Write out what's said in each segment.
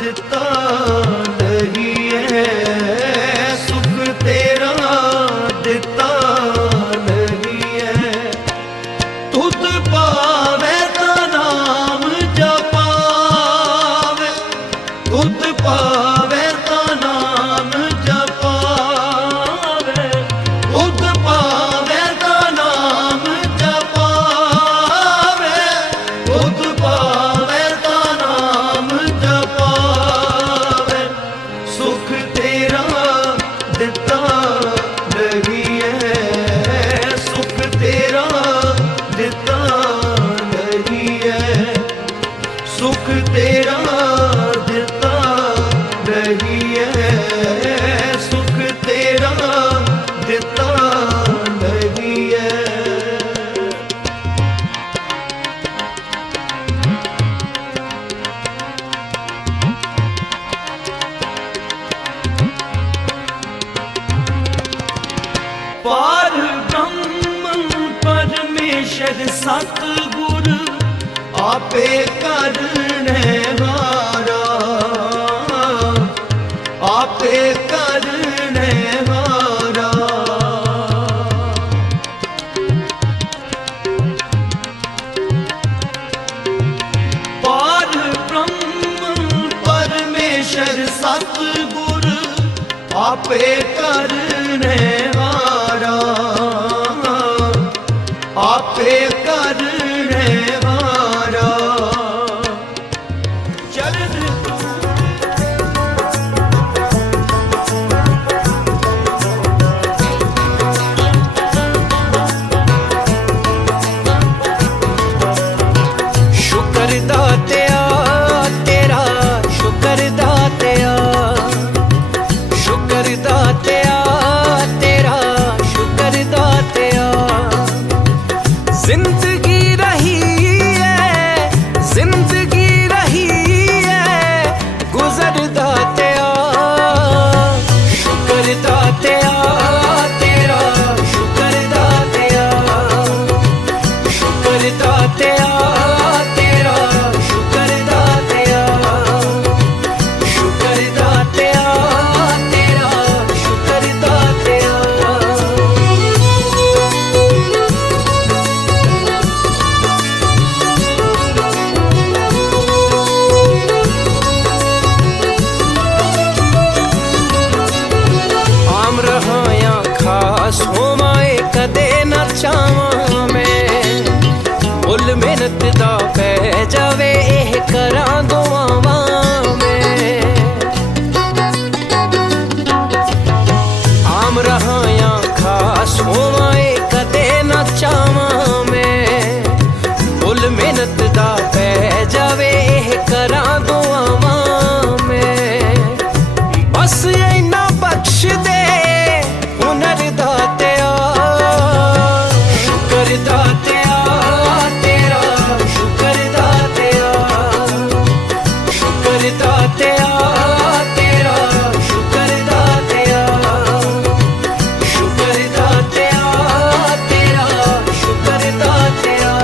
दिता नहीं है, सुख तेरा दिता नहीं है। तुध पावे ता नाम जपावे, तुध पावे ता नाम जपावे, तुध पावे ता नाम जपावे, तुध पावे ता नाम जपावे। सुख तेरा दिता नहीं है, सुख तेरा दिता नहीं है, सुख तेरा दिता नहीं है, सुख तेरा दिता नहीं है। पार ब्रह्म परमेश्वर सतगुर आपे करने हारा, आपे करने हारा। पार ब्रह्म परमेश्वर सतगुर आपे करने हारा, आपे करने हारा। चरण शुक्र दातिया तेरा, शुक्र दातिया, शुक्र दातिया तेरा, शुक्र दातिया। जिंदगी रही है, जिंदगी रही है गुजर दातिया। शुक्र दातिया तेरा, शुक्र दातिया, शुक्र दातिया तेरा, शुक्र दातिया, शुक्र दातिया तेरा, शुक्र दातिया। आम रहा या खास होवाए कदे न चावां मैं, मुल मेहनत दा पै जावे एह करां दुआवां मैं। आम रहा या खास होवाए कदे न चावां मैं, मुल मेहनत दा पै जावे एह करां दुआवां मैं। बस इन्ना बख्श दे हुनर दातिया, शुक्र दातिया तेरा, शुक्र दातिया, शुक्र दातिया तेरा, शुक्र दातिया, शुक्र दातिया तेरा, शुक्र दातिया।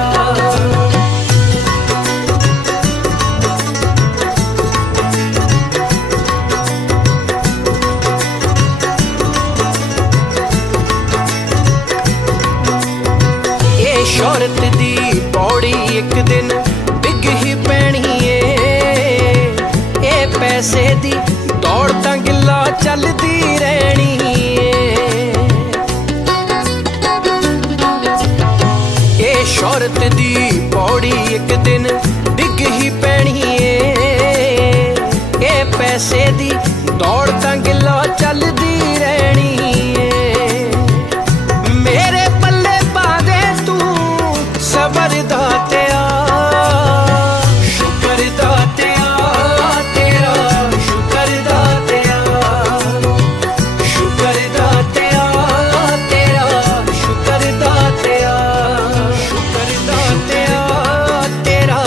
ਇਹ ਸ਼ੌਹਰਤ ਦੀ ਪੌੜੀ ਇੱਕ ਦਿਨ ਡਿੱਗ ਹੀ ਪੈਣੀ ਏ, ਇਹ ਪੈਸੇ ਦੀ ਦੌੜ ਤਾਂ ਗਿੱਲਾ ਚੱਲਦੀ ਰਹਿਣੀ ਏ। ਇਹ ਸ਼ੌਹਰਤ ਦੀ ਪੌੜੀ ਇੱਕ ਦਿਨ ਡਿੱਗ ਹੀ ਪੈਣੀ ਏ, ਇਹ ਪੈਸੇ ਦੀ ਦੌੜ ਤਾਂ ਗਿੱਲਾ ਚੱਲਦੀ ਰਹਿਣੀ ਏ। ਮੇਰੇ ਪੱਲੇ ਪਾ ਦੇ ਤੂੰ ਸਬਰ ਦਾਤਿਆ, ਸ਼ੁਕਰ ਦਾਤਿਆ ਤੇਰਾ, ਸ਼ੁਕਰ ਦਾਤਿਆ, ਸ਼ੁਕਰ ਦਾਤਿਆ ਤੇਰਾ, ਸ਼ੁਕਰ ਦਾਤਿਆ, ਸ਼ੁਕਰ ਦਾਤਿਆ ਤੇਰਾ,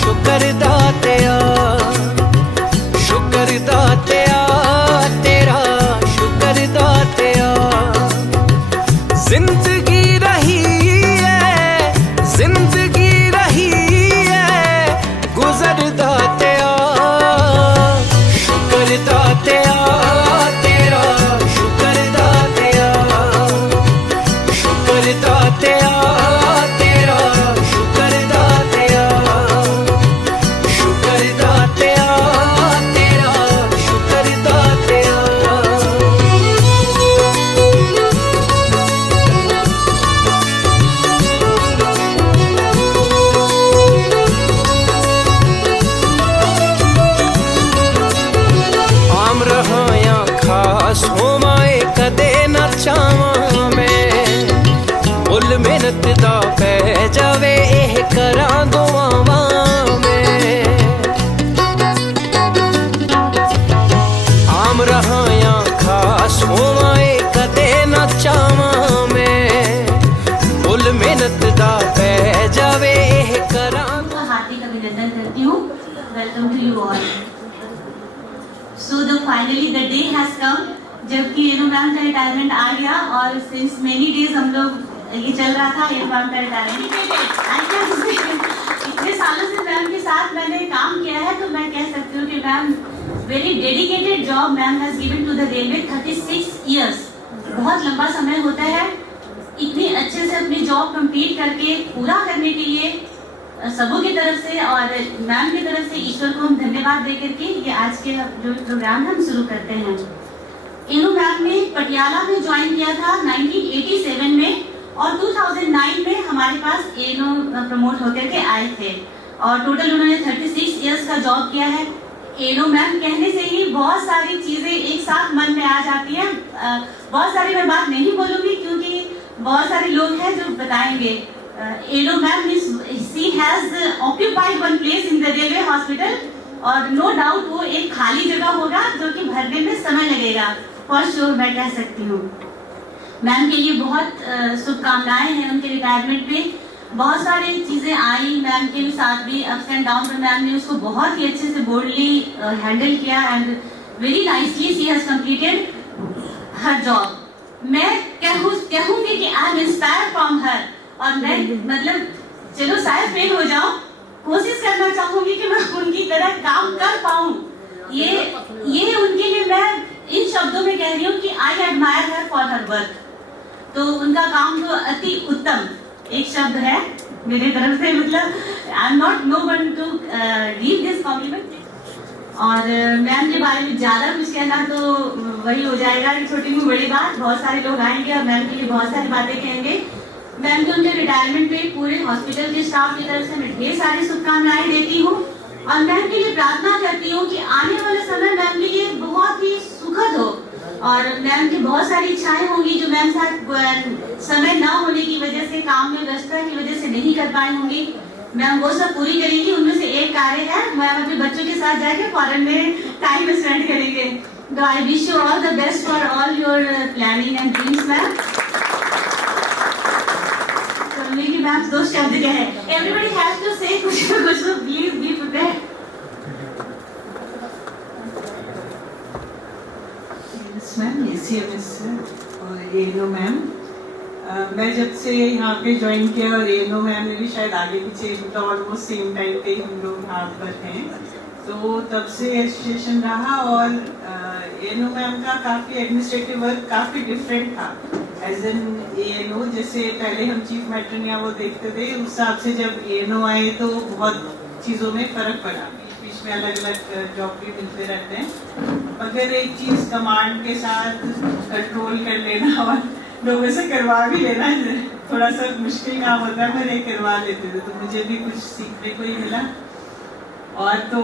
ਸ਼ੁਕਰ ਦਾਤਿਆ, ਸ਼ੁਕਰ ਦਾਤਿਆ ਤੇਰਾ, ਸ਼ੁਕਰ ਦਾਤਿਆ। जिंदगी रही है, जिंदगी रही है गुजर Datia. welcome to you all. So finally the day has come जबकि एनो मैम का रिटायरमेंट आ गया और सिंस मेनी डेज हम लोग ये चल रहा था एनो मैम का रिटायरमेंट। इतने सालों से मैम के साथ मैंने काम किया है तो मैं कह सकती हूँ कि ma'am very dedicated job ma'am has given to the railway 36 years. बहुत लंबा समय होता है इतनी अच्छे से अपनी जॉब कंप्लीट करके पूरा करने के लिए सबों की तरफ से और मैम की तरफ से ईश्वर को हम धन्यवाद दे करके ये आज के जो प्रोग्राम है हम शुरू करते हैं। एनो मैम ने पटियाला में ज्वाइन किया था 1987 में और 2009 में हमारे पास एनो प्रमोट होकर के आए थे और टोटल उन्होंने 36 इयर्स का जॉब किया है। एनो मैम कहने से ही बहुत सारी चीजें एक साथ मन में आ जाती हैं। बहुत सारी मैं बात नहीं बोलूंगी क्योंकि बहुत सारे लोग हैं जो बताएंगे। एनो ma'am she has occupied one place in the railway hospital और नो डाउट वो एक खाली जगह होगा जो कि भरने में समय लगेगा फॉर श्योर मैं कह सकती हूँ। मैम के लिए बहुत शुभकामनाएं हैं उनके रिटायरमेंट में। बहुत सारी चीजें आई मैम के साथ भी अप्स एंड डाउन पर मैम ने उसको बहुत ही अच्छे से बोल्डली हैंडल किया and very nicely she has completed her job. मैं कहूंगी कि I am inspired from her और मैं मतलब चलो शायद फेल हो जाऊं कोशिश करना चाहूंगी कि मैं उनकी तरह काम कर पाऊं। ये उनके लिए मैं इन शब्दों में कह रही हूँ कि I admire her for her work. तो उनका काम तो अति उत्तम एक शब्द है मेरे तरफ से, मतलब I am not know one two give this complement. और मैम के बारे में ज्यादा कुछ कहना तो वही हो जाएगा कि छोटी में बड़ी बात। बहुत सारे लोग आएंगे और मैम के लिए बहुत सारी बातें कहेंगे। मैम को उनके रिटायरमेंट पे पूरे हॉस्पिटल के स्टाफ की तरफ से मैं ढेर सारी शुभकामनाएं देती हूँ और मैम के लिए प्रार्थना करती हूँ कि आने वाला समय मैम के लिए बहुत ही सुखद हो और मैम की बहुत सारी इच्छाएं होंगी जो मैम साथ समय न होने की वजह से काम में व्यस्तता की वजह से नहीं कर पाई होंगी। मैम वो सब पूरी करेंगी। उनमें से एक कार्य है मैम अपने बच्चों के साथ जाके फॉरेन में टाइम स्पेंड करेंगे। तो I wish you all the best for all your planning and dreams ma'am. कि मैम दो शब्द कहे एवरीबॉडी हैज टू से कुछ ना कुछ तो please be prepared. Ma'am ACMS और एनो मैम मैं जब से यहाँ पे ज्वाइन किया और एनो मैम ने भी शायद आगे पीछे मतलब ऑलमोस्ट सेम टाइम पे हम लोग यहाँ पर हैं तो तब से एसोसिएशन रहा और एनो मैम का काफ़ी एडमिनिस्ट्रेटिव वर्क काफ़ी डिफरेंट था एज एन एएनओ। जैसे पहले हम चीफ मैट्रन या वो देखते थे उस हिसाब से जब एएनओ आए तो बहुत चीज़ों में फ़र्क पड़ा। बीच में अलग अलग जॉब भी मिलते रहते हैं मगर एक चीज़ कमांड के साथ कंट्रोल कर लेना और लोगों से करवा भी लेना थोड़ा सा मुश्किल काम होता है पर ये करवा लेते थे तो मुझे भी कुछ सीखने को ही मिला। और तो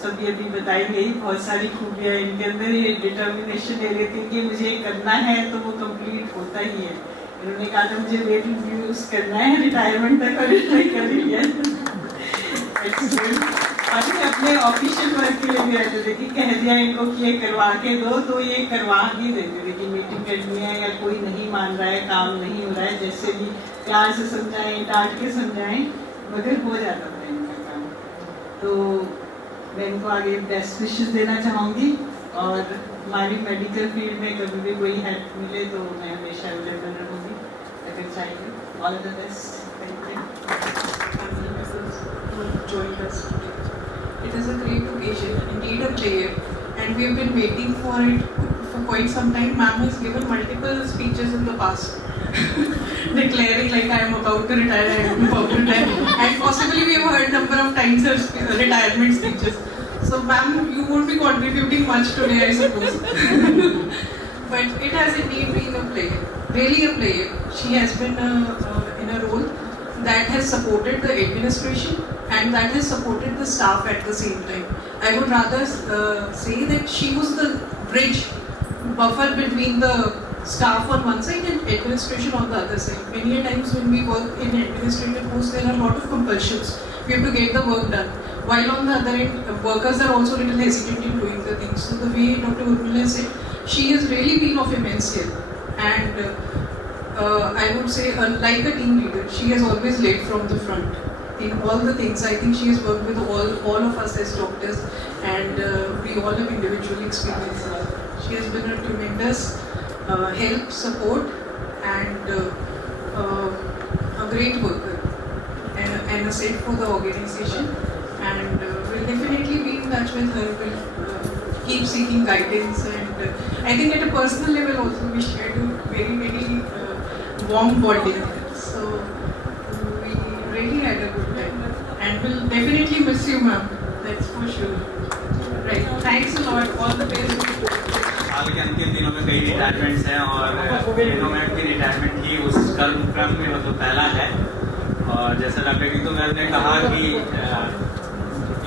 सब ये भी बताई गई बहुत सारी खूबियाँ इनके अंदर ये डिटर्मिनेशन ले लेती कि मुझे करना है तो वो कंप्लीट होता ही है। इन्होंने कहा था मुझे वेट रिड्यूस करना है रिटायरमेंट तक और इन्होंने कर ही लिया। अभी अपने ऑफिशियल वर्क के लिए भी रहते थे कि कह दिया इनको कि ये करवा के दो तो ये करवा ही देते थे कि मीटिंग करनी है या कोई नहीं मान रहा है काम नहीं हो रहा है जैसे भी प्यार से समझाएं डांट के समझाएं मगर हो जाता था इनका काम। तो मैं इनको आगे बेस्ट विशेस देना चाहूँगी और हमारी मेडिकल फील्ड में कभी भी कोई हेल्प मिले तो मैं हमेशा अवेलेबल रहूँगी अगर चाहिए। All the best. Joined us today. It is a great occasion, indeed a pleasure, and we have been waiting for it for quite some time. Ma'am has given multiple speeches in the past, declaring like I am about to retire, I am about to retire, and possibly we have heard number of times her retirement speeches. So, ma'am, you won't be contributing much today, I suppose. But it has indeed been a pleasure, really a pleasure. She has been in a role that has supported the administration and that has supported the staff at the same time. I would rather say that she was the bridge, buffer between the staff on one side and administration on the other side. Many a times when we work in administrative posts, there are a lot of compulsions. We have to get the work done. While on the other end, workers are also a little hesitant in doing the things. So the way Dr. Urmila said, she has really been of immense help. And I would say, like a team leader, she has always led from the front. in all the things. I think she has worked with all of us as doctors, and we all have individually experienced her. She has been a tremendous help, support, and a great worker and a set for the organization. And we'll definitely be in touch with her. We'll keep seeking guidance, and I think at a personal level also we shared a very warm bonding. So we really had a good time, and we'll definitely miss you, ma'am. That's for sure. Right. Thanks a lot. All the best. साल के अंतिम दिनों में कई retirements हैं और एनो ma'am की retirement ही उस क्रम में मतलब पहला है। और जैसा डॉक्टर गीतू मैम ने कहा कि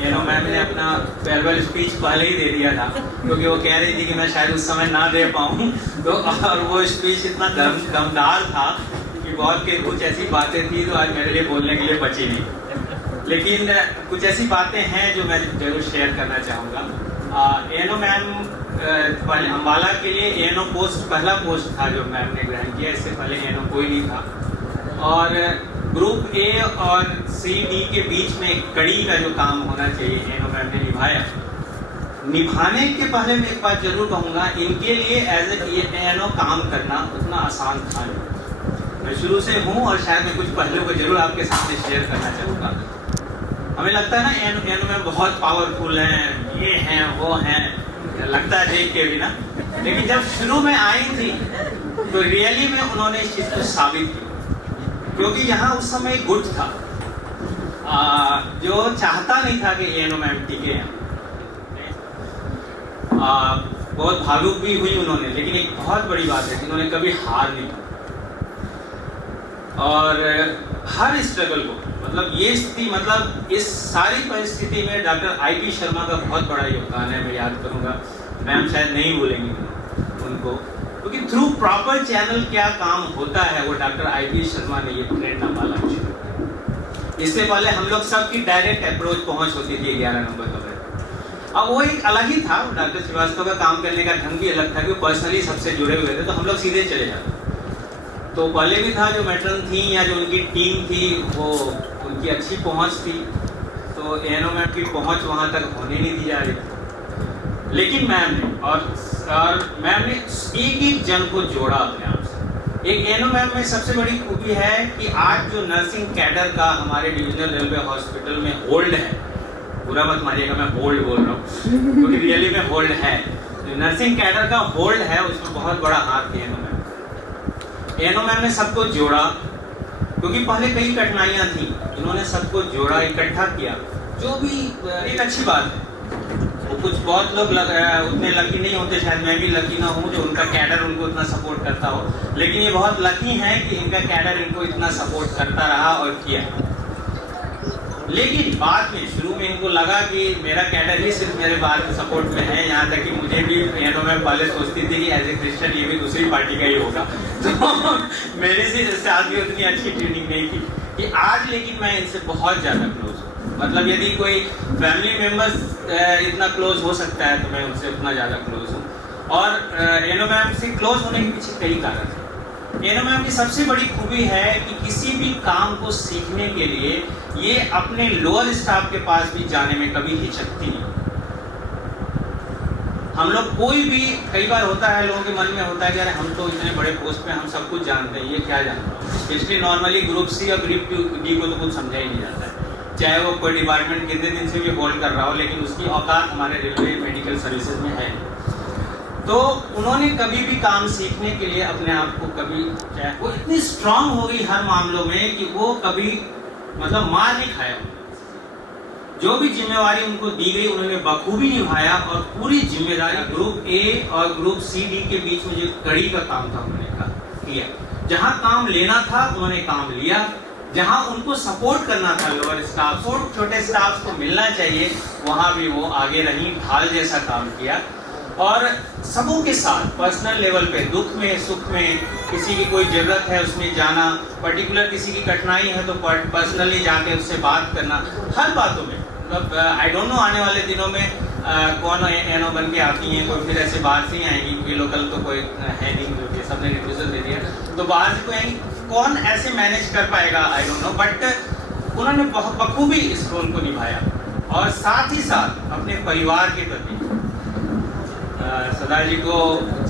एनो मैम ने अपना फेयरवेल स्पीच पहले ही दे दिया था, क्योंकि वो कह रही थी कि मैं शायद उस समय ना दे पाऊँ, तो और वो स्पीच इतना दमदार था कि बहुत के कुछ ऐसी बातें थी तो आज मेरे लिए बोलने के लिए बची नहीं। लेकिन कुछ ऐसी बातें हैं जो मैं जरूर शेयर करना चाहूँगा। एनो मैम पहले अम्बाला के लिए एनो पोस्ट पहला पोस्ट था जो मैम ने ग्रहण किया, इससे पहले एनो कोई नहीं था। और ग्रुप ए और सी डी के बीच में कड़ी का जो काम होना चाहिए एनो मैम ने निभाया। निभाने के पहले मैं एक बात जरूर कहूँगा, इनके लिए एज ए एनो काम करना उतना आसान था नहीं। मैं शुरू से हूँ और शायद मैं कुछ पहलुओं को जरूर आपके सामने शेयर करना चाहूँगा। हमें लगता है ना एनो मैम बहुत पावरफुल हैं, ये हैं वो हैं, लगता है देख के भी ना, लेकिन जब शुरू में आई थी तो रियली में उन्होंने इस चीज़ को साबित किया। क्योंकि यहाँ उस समय गुट था जो चाहता नहीं था कि एनो मैम टिके। बहुत भावुक भी हुई उन्होंने, लेकिन एक बहुत बड़ी बात है कि उन्होंने कभी हार नहीं की। और हर स्ट्रगल को मतलब ये स्थिति मतलब इस सारी परिस्थिति में डॉक्टर आई.पी. शर्मा का बहुत बड़ा योगदान है। मैं याद करूँगा, मैम शायद नहीं बोलेंगी उनको, क्योंकि थ्रू प्रॉपर चैनल क्या काम होता है वो डॉक्टर आई.पी. शर्मा ने ये प्रेरणा वाला शुरू। इससे पहले हम लोग सबकी डायरेक्ट अप्रोच पहुंच होती थी 11 नंबर का। अब वो एक अलग ही था, डॉक्टर श्रीवास्तव का काम करने का ढंग भी अलग था कि पर्सनली सबसे जुड़े हुए थे, तो हम लोग सीधे चले जाते। तो पहले भी था जो मैट्रन थी या जो उनकी टीम थी वो उनकी अच्छी पहुंच थी, तो एनो मैम की पहुंच वहां तक होने नहीं दी जा रही। लेकिन मैम ने और मैम ने एक जन को जोड़ा अपने आप से। एक एनो मैम में सबसे बड़ी खूबी है कि आज जो नर्सिंग कैडर का हमारे डिविजनल रेलवे हॉस्पिटल में होल्ड है, पूरा मत मानिएगा मैं होल्ड बोल रहा हूँ क्योंकि रियली में होल्ड है, जो नर्सिंग कैडर का होल्ड है उसमें बहुत बड़ा हाथ है एनो मैम। एनो मैम ने सबको जोड़ा, क्योंकि पहले कई कठिनाइयाँ थी, इन्होंने सबको जोड़ा, इकट्ठा किया, जो भी एक अच्छी बात है। वो कुछ बहुत लोग उतने लकी नहीं होते, शायद मैं भी लकी ना हूँ जो उनका कैडर उनको इतना सपोर्ट करता हो, लेकिन ये बहुत लकी हैं कि इनका कैडर इनको इतना सपोर्ट करता रहा और किया। लेकिन बाद में शुरू में इनको लगा कि मेरा कैडर ही सिर्फ मेरे बात सपोर्ट में है, यहाँ तक कि मुझे भी एनो मैम पहले सोचती थी कि एज ए क्रिश्चियन ये भी दूसरी पार्टी का ही होगा, तो मेरी से साथ भी उतनी अच्छी ट्रेनिंग नहीं थी कि आज, लेकिन मैं इनसे बहुत ज़्यादा क्लोज हूँ। मतलब यदि कोई फैमिली मेम्बर्स इतना क्लोज हो सकता है तो मैं उनसे उतना ज़्यादा क्लोज हूँ। और एनो मैम से क्लोज होने के पीछे कई कारण हैं। एनो मैम की सबसे बड़ी खूबी है कि किसी भी काम को सीखने के लिए ये अपने लोअर स्टाफ के पास भी जाने में कभी हिचकती नहीं। हम लोग कोई भी, कई बार होता है लोगों के मन में होता है कि अरे हम तो इतने बड़े पोस्ट पे हम सब कुछ जानते हैं, ये क्या जानते हैं। इसलिए नॉर्मली ग्रुप सी और ग्रुप डी को तो कुछ समझा ही नहीं जाता है, चाहे वो कोई डिपार्टमेंट कितने दिन से भी होल्ड कर रहा हो, लेकिन उसकी औकात हमारे रेलवे मेडिकल सर्विसेज में है। तो उन्होंने कभी भी काम सीखने के लिए अपने आप को कभी, चाहे वो इतनी स्ट्रांग हो गई हर मामलों में कि वो कभी मतलब मार नहीं खाया। जो भी जिम्मेवारी उनको दी गई उन्होंने बखूबी निभाया, और पूरी जिम्मेदारी ग्रुप ए और ग्रुप सी डी के बीच में जो कड़ी का काम था उन्होंने किया। जहां काम लेना था उन्होंने काम लिया, जहां उनको सपोर्ट करना था लोअर स्टाफ, छोटे स्टाफ को मिलना चाहिए, वहां भी वो आगे रही, ढाल जैसा काम किया। और सबों के साथ पर्सनल लेवल पे, दुख में सुख में, किसी की कोई जरूरत है उसमें जाना, पर्टिकुलर किसी की कठिनाई है तो पर्सनली जाके उससे बात करना, हर बातों में। मतलब आई डोंट नो आने वाले दिनों में कौन एनो बन के आती हैं, कोई फिर ऐसे बाहर से ही आएंगी, क्योंकि लोकल तो कोई है नहीं, जो सबने रिफ्यूजल दे दिया, तो बाहर से कोई आएंगी, कौन ऐसे मैनेज कर पाएगा आई डोंट नो। बट उन्होंने बहुत बखूबी इस रोल को निभाया और साथ ही साथ अपने परिवार के प्रति सरदार जी को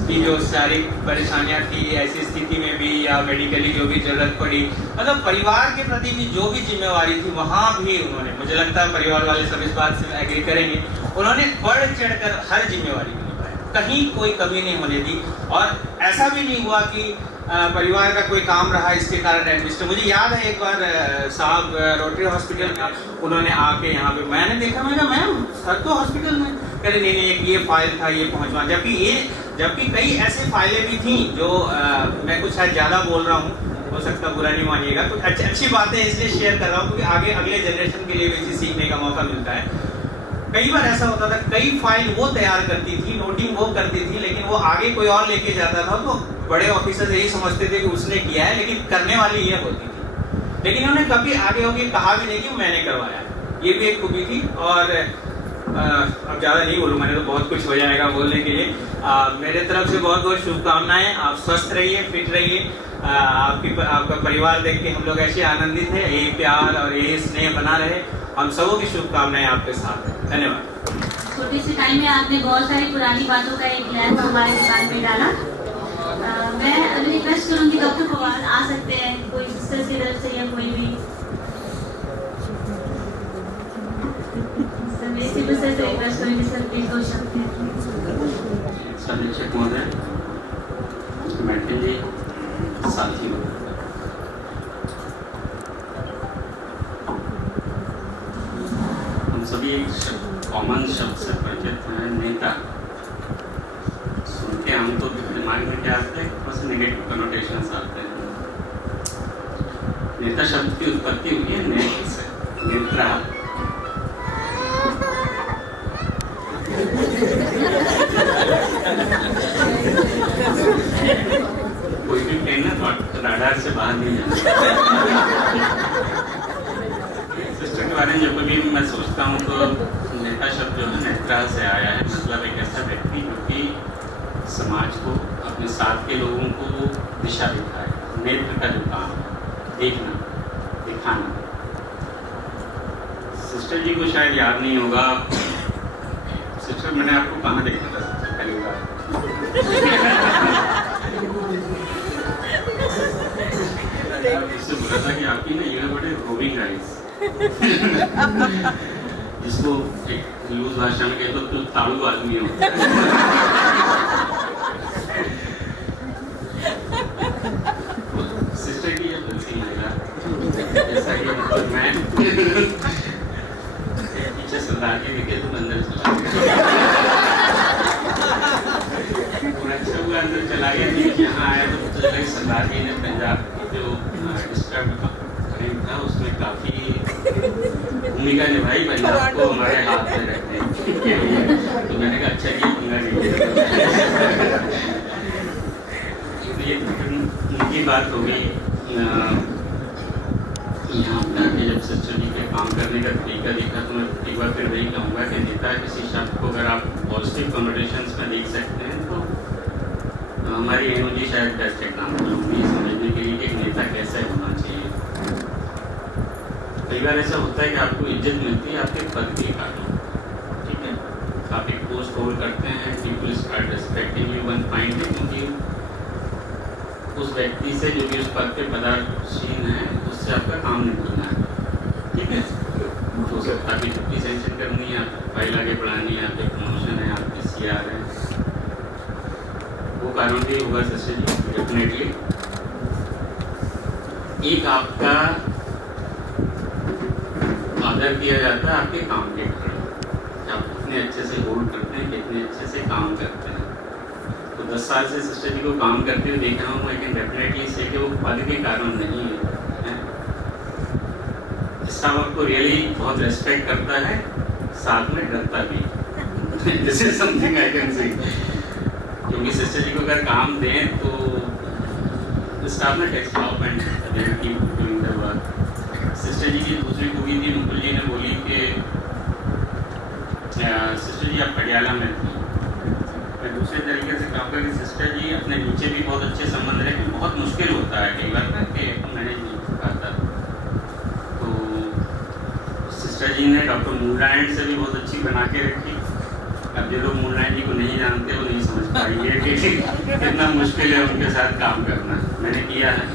की जो शारीरिक परेशानियां थी, ऐसी स्थिति में भी या मेडिकली जो भी जरूरत पड़ी, मतलब परिवार के प्रति भी जो भी जिम्मेवारी थी वहाँ भी उन्होंने, मुझे लगता है परिवार वाले सब इस बात से एग्री करेंगे, उन्होंने बढ़ चढ़कर हर जिम्मेवारी को निभाया, कहीं कोई कमी नहीं होने दी। और ऐसा भी नहीं हुआ कि परिवार का कोई काम रहा इसके कारण एडमिट। मुझे याद है एक बार साहब रोटरी हॉस्पिटल में उन्होंने आके यहाँ पे, मैंने देखा, मैंने कहा मैम सर तो हॉस्पिटल में, कह रहे नहीं नहीं ये फाइल था ये पहुँचवा, जबकि कई ऐसी फाइलें भी थी जो मैं कुछ शायद ज़्यादा बोल रहा हूँ, हो सकता बुरा नहीं मानिएगा, कुछ अच्छी बातें इसलिए शेयर कर रहा हूँ क्योंकि आगे अगले जनरेशन के लिए भी इसे सीखने का मौका मिलता है। कई बार ऐसा होता था, कई फाइल वो तैयार करती थी, नोटिंग वो करती थी, लेकिन वो आगे कोई और लेके जाता था तो बड़े ऑफिसर्स यही समझते थे कि उसने किया है, लेकिन करने वाली ये होती थी। लेकिन उन्होंने कभी आगे होके कहा भी नहीं कि मैंने करवाया, ये भी एक खूबी थी। और अब ज़्यादा नहीं बोलूँ, मैंने तो बहुत कुछ हो जाएगा बोलने के लिए। मेरे तरफ से बहुत बहुत शुभकामनाएं, आप स्वस्थ रहिए, फिट रहिए, आपका परिवार देख के हम लोग ऐसे आनंदित हैं, यही प्यार और यही स्नेह बना रहे, हम सबों की शुभकामनाएं आपके साथ हैं। धन्यवाद। छोटे से टाइम में आपने बहुत सारी पुरानी बातों का एक ग्लैंस हमारे दुकान पे डाला। मैं अभी रिक्वेस्ट करूंगी डॉक्टर फवाद आ सकते हैं, कोई सिस्टर्स की तरफ से या कोई भी सर से रिक्वेस्ट करूंगी सर प्लीज 2 शब्द समीक्षक महोदय, मैट्रिक जी, साथियों, हम सभी एक कॉमन शब्द से परिचित हैं, नेता। सुनते हम तो दिमाग में क्या आते हैं, बस नेगेटिव कनोटेशंस आते हैं। नेता शब्द की उत्पत्ति हुई है नेत्र से, नेत्रा। कोई भी प्लेन ना राडार से बाहर नहीं जाता। सिस्टर के बारे में जब कभी मैं सोचता हूँ तो नेता शब्द जो है नेत्रा से आया है, मतलब एक ऐसा व्यक्ति जो कि समाज को, अपने साथ के लोगों को दिशा दिखाए। नेत्र का जो काम है, देखना, दिखाना। सिस्टर जी को शायद याद नहीं होगा, सिस्टर मैंने आपको कहाँ देखा था सबसे पहली बार? उससे बोला था कि आपकी ना ये बड़े रोविंग आइज, जिसको एक लूज भाषा में कहते तो ताड़ू आदमी होता है। सिस्टर की ये बंसी लगा, जैसा कि मतलब मैं पीछे सरदार जी दिखे तो अंदर चला गया। अच्छा हुआ अंदर चला गया, यहाँ आया तो पता चला सरदार जी ने पंजाब की जो डिस्ट्रिक्ट था उसमें काफी भूमिका निभाई, पंजाब को हमारे हाथ में रखने के लिए। तो मैंने कहा अच्छा ये पंगा नहीं, ये उनकी बात हो गई। यहाँ पे जब सिस्टर जी के काम करने का तरीका देखा तो मैं एक बार फिर वही कहूँगा कि नेता किसी शब्द को अगर आप पॉजिटिव कनोटेशंस में देख सकते हैं तो हमारी एनओ जी शायद बेस्ट एग्जाम्पल होगी समझने के लिए कि एक नेता कैसे होना चाहिए। कई बार ऐसा होता है कि आपको इज्जत मिलती है आपके पद के कारण, ठीक है, आप एक पोस्ट होल्ड करते हैं, people start respecting you, one find it, क्योंकि उस व्यक्ति से जो भी उस पद पे पदासीन है उससे आपका काम निकलना है, ठीक है। तो आपकी छुट्टी सेंशन करनी है, आपकी फाइल आगे बढ़ानी है, आपके प्रमोशन है, आपके CR है, वो कारण भी होगा सिस्टर जी डेफिनेटली। एक आपका आदर किया जाता है आपके काम के कारण, आप कितने अच्छे से होल्ड करते हैं, कितने अच्छे से काम करते हैं। तो 10 साल से सिस्टर जी को काम करते हुए देख रहा हूँ, लेकिन डेफिनेटली से कि वो पद के कारण नहीं है, स्टाफ आपको रियली बहुत रेस्पेक्ट करता है, साथ में डरता भी। This is something I can say, क्योंकि सिस्टर जी को अगर काम दें तो स्टाफ में text of and doing the work. Sister ji की दूसरी खूबी थी, मुकुल जी ने बोली कि सिस्टर जी आप पटियाला में थी। मैं दूसरे तरीके से कहूँगा कि सिस्टर जी अपने नीचे भी बहुत अच्छे संबंध रहे, बहुत मुश्किल होता है कई बार ना कि मैनेज नहीं कर पाता। तो सिस्टर जी ने डॉक्टर मूलनारायण से भी बहुत अच्छी बना के रखी। अब जो लोग मूलनारायण जी को नहीं जानते वो नहीं समझ पाएंगे कि कितना मुश्किल है उनके साथ काम करना। मैंने किया है।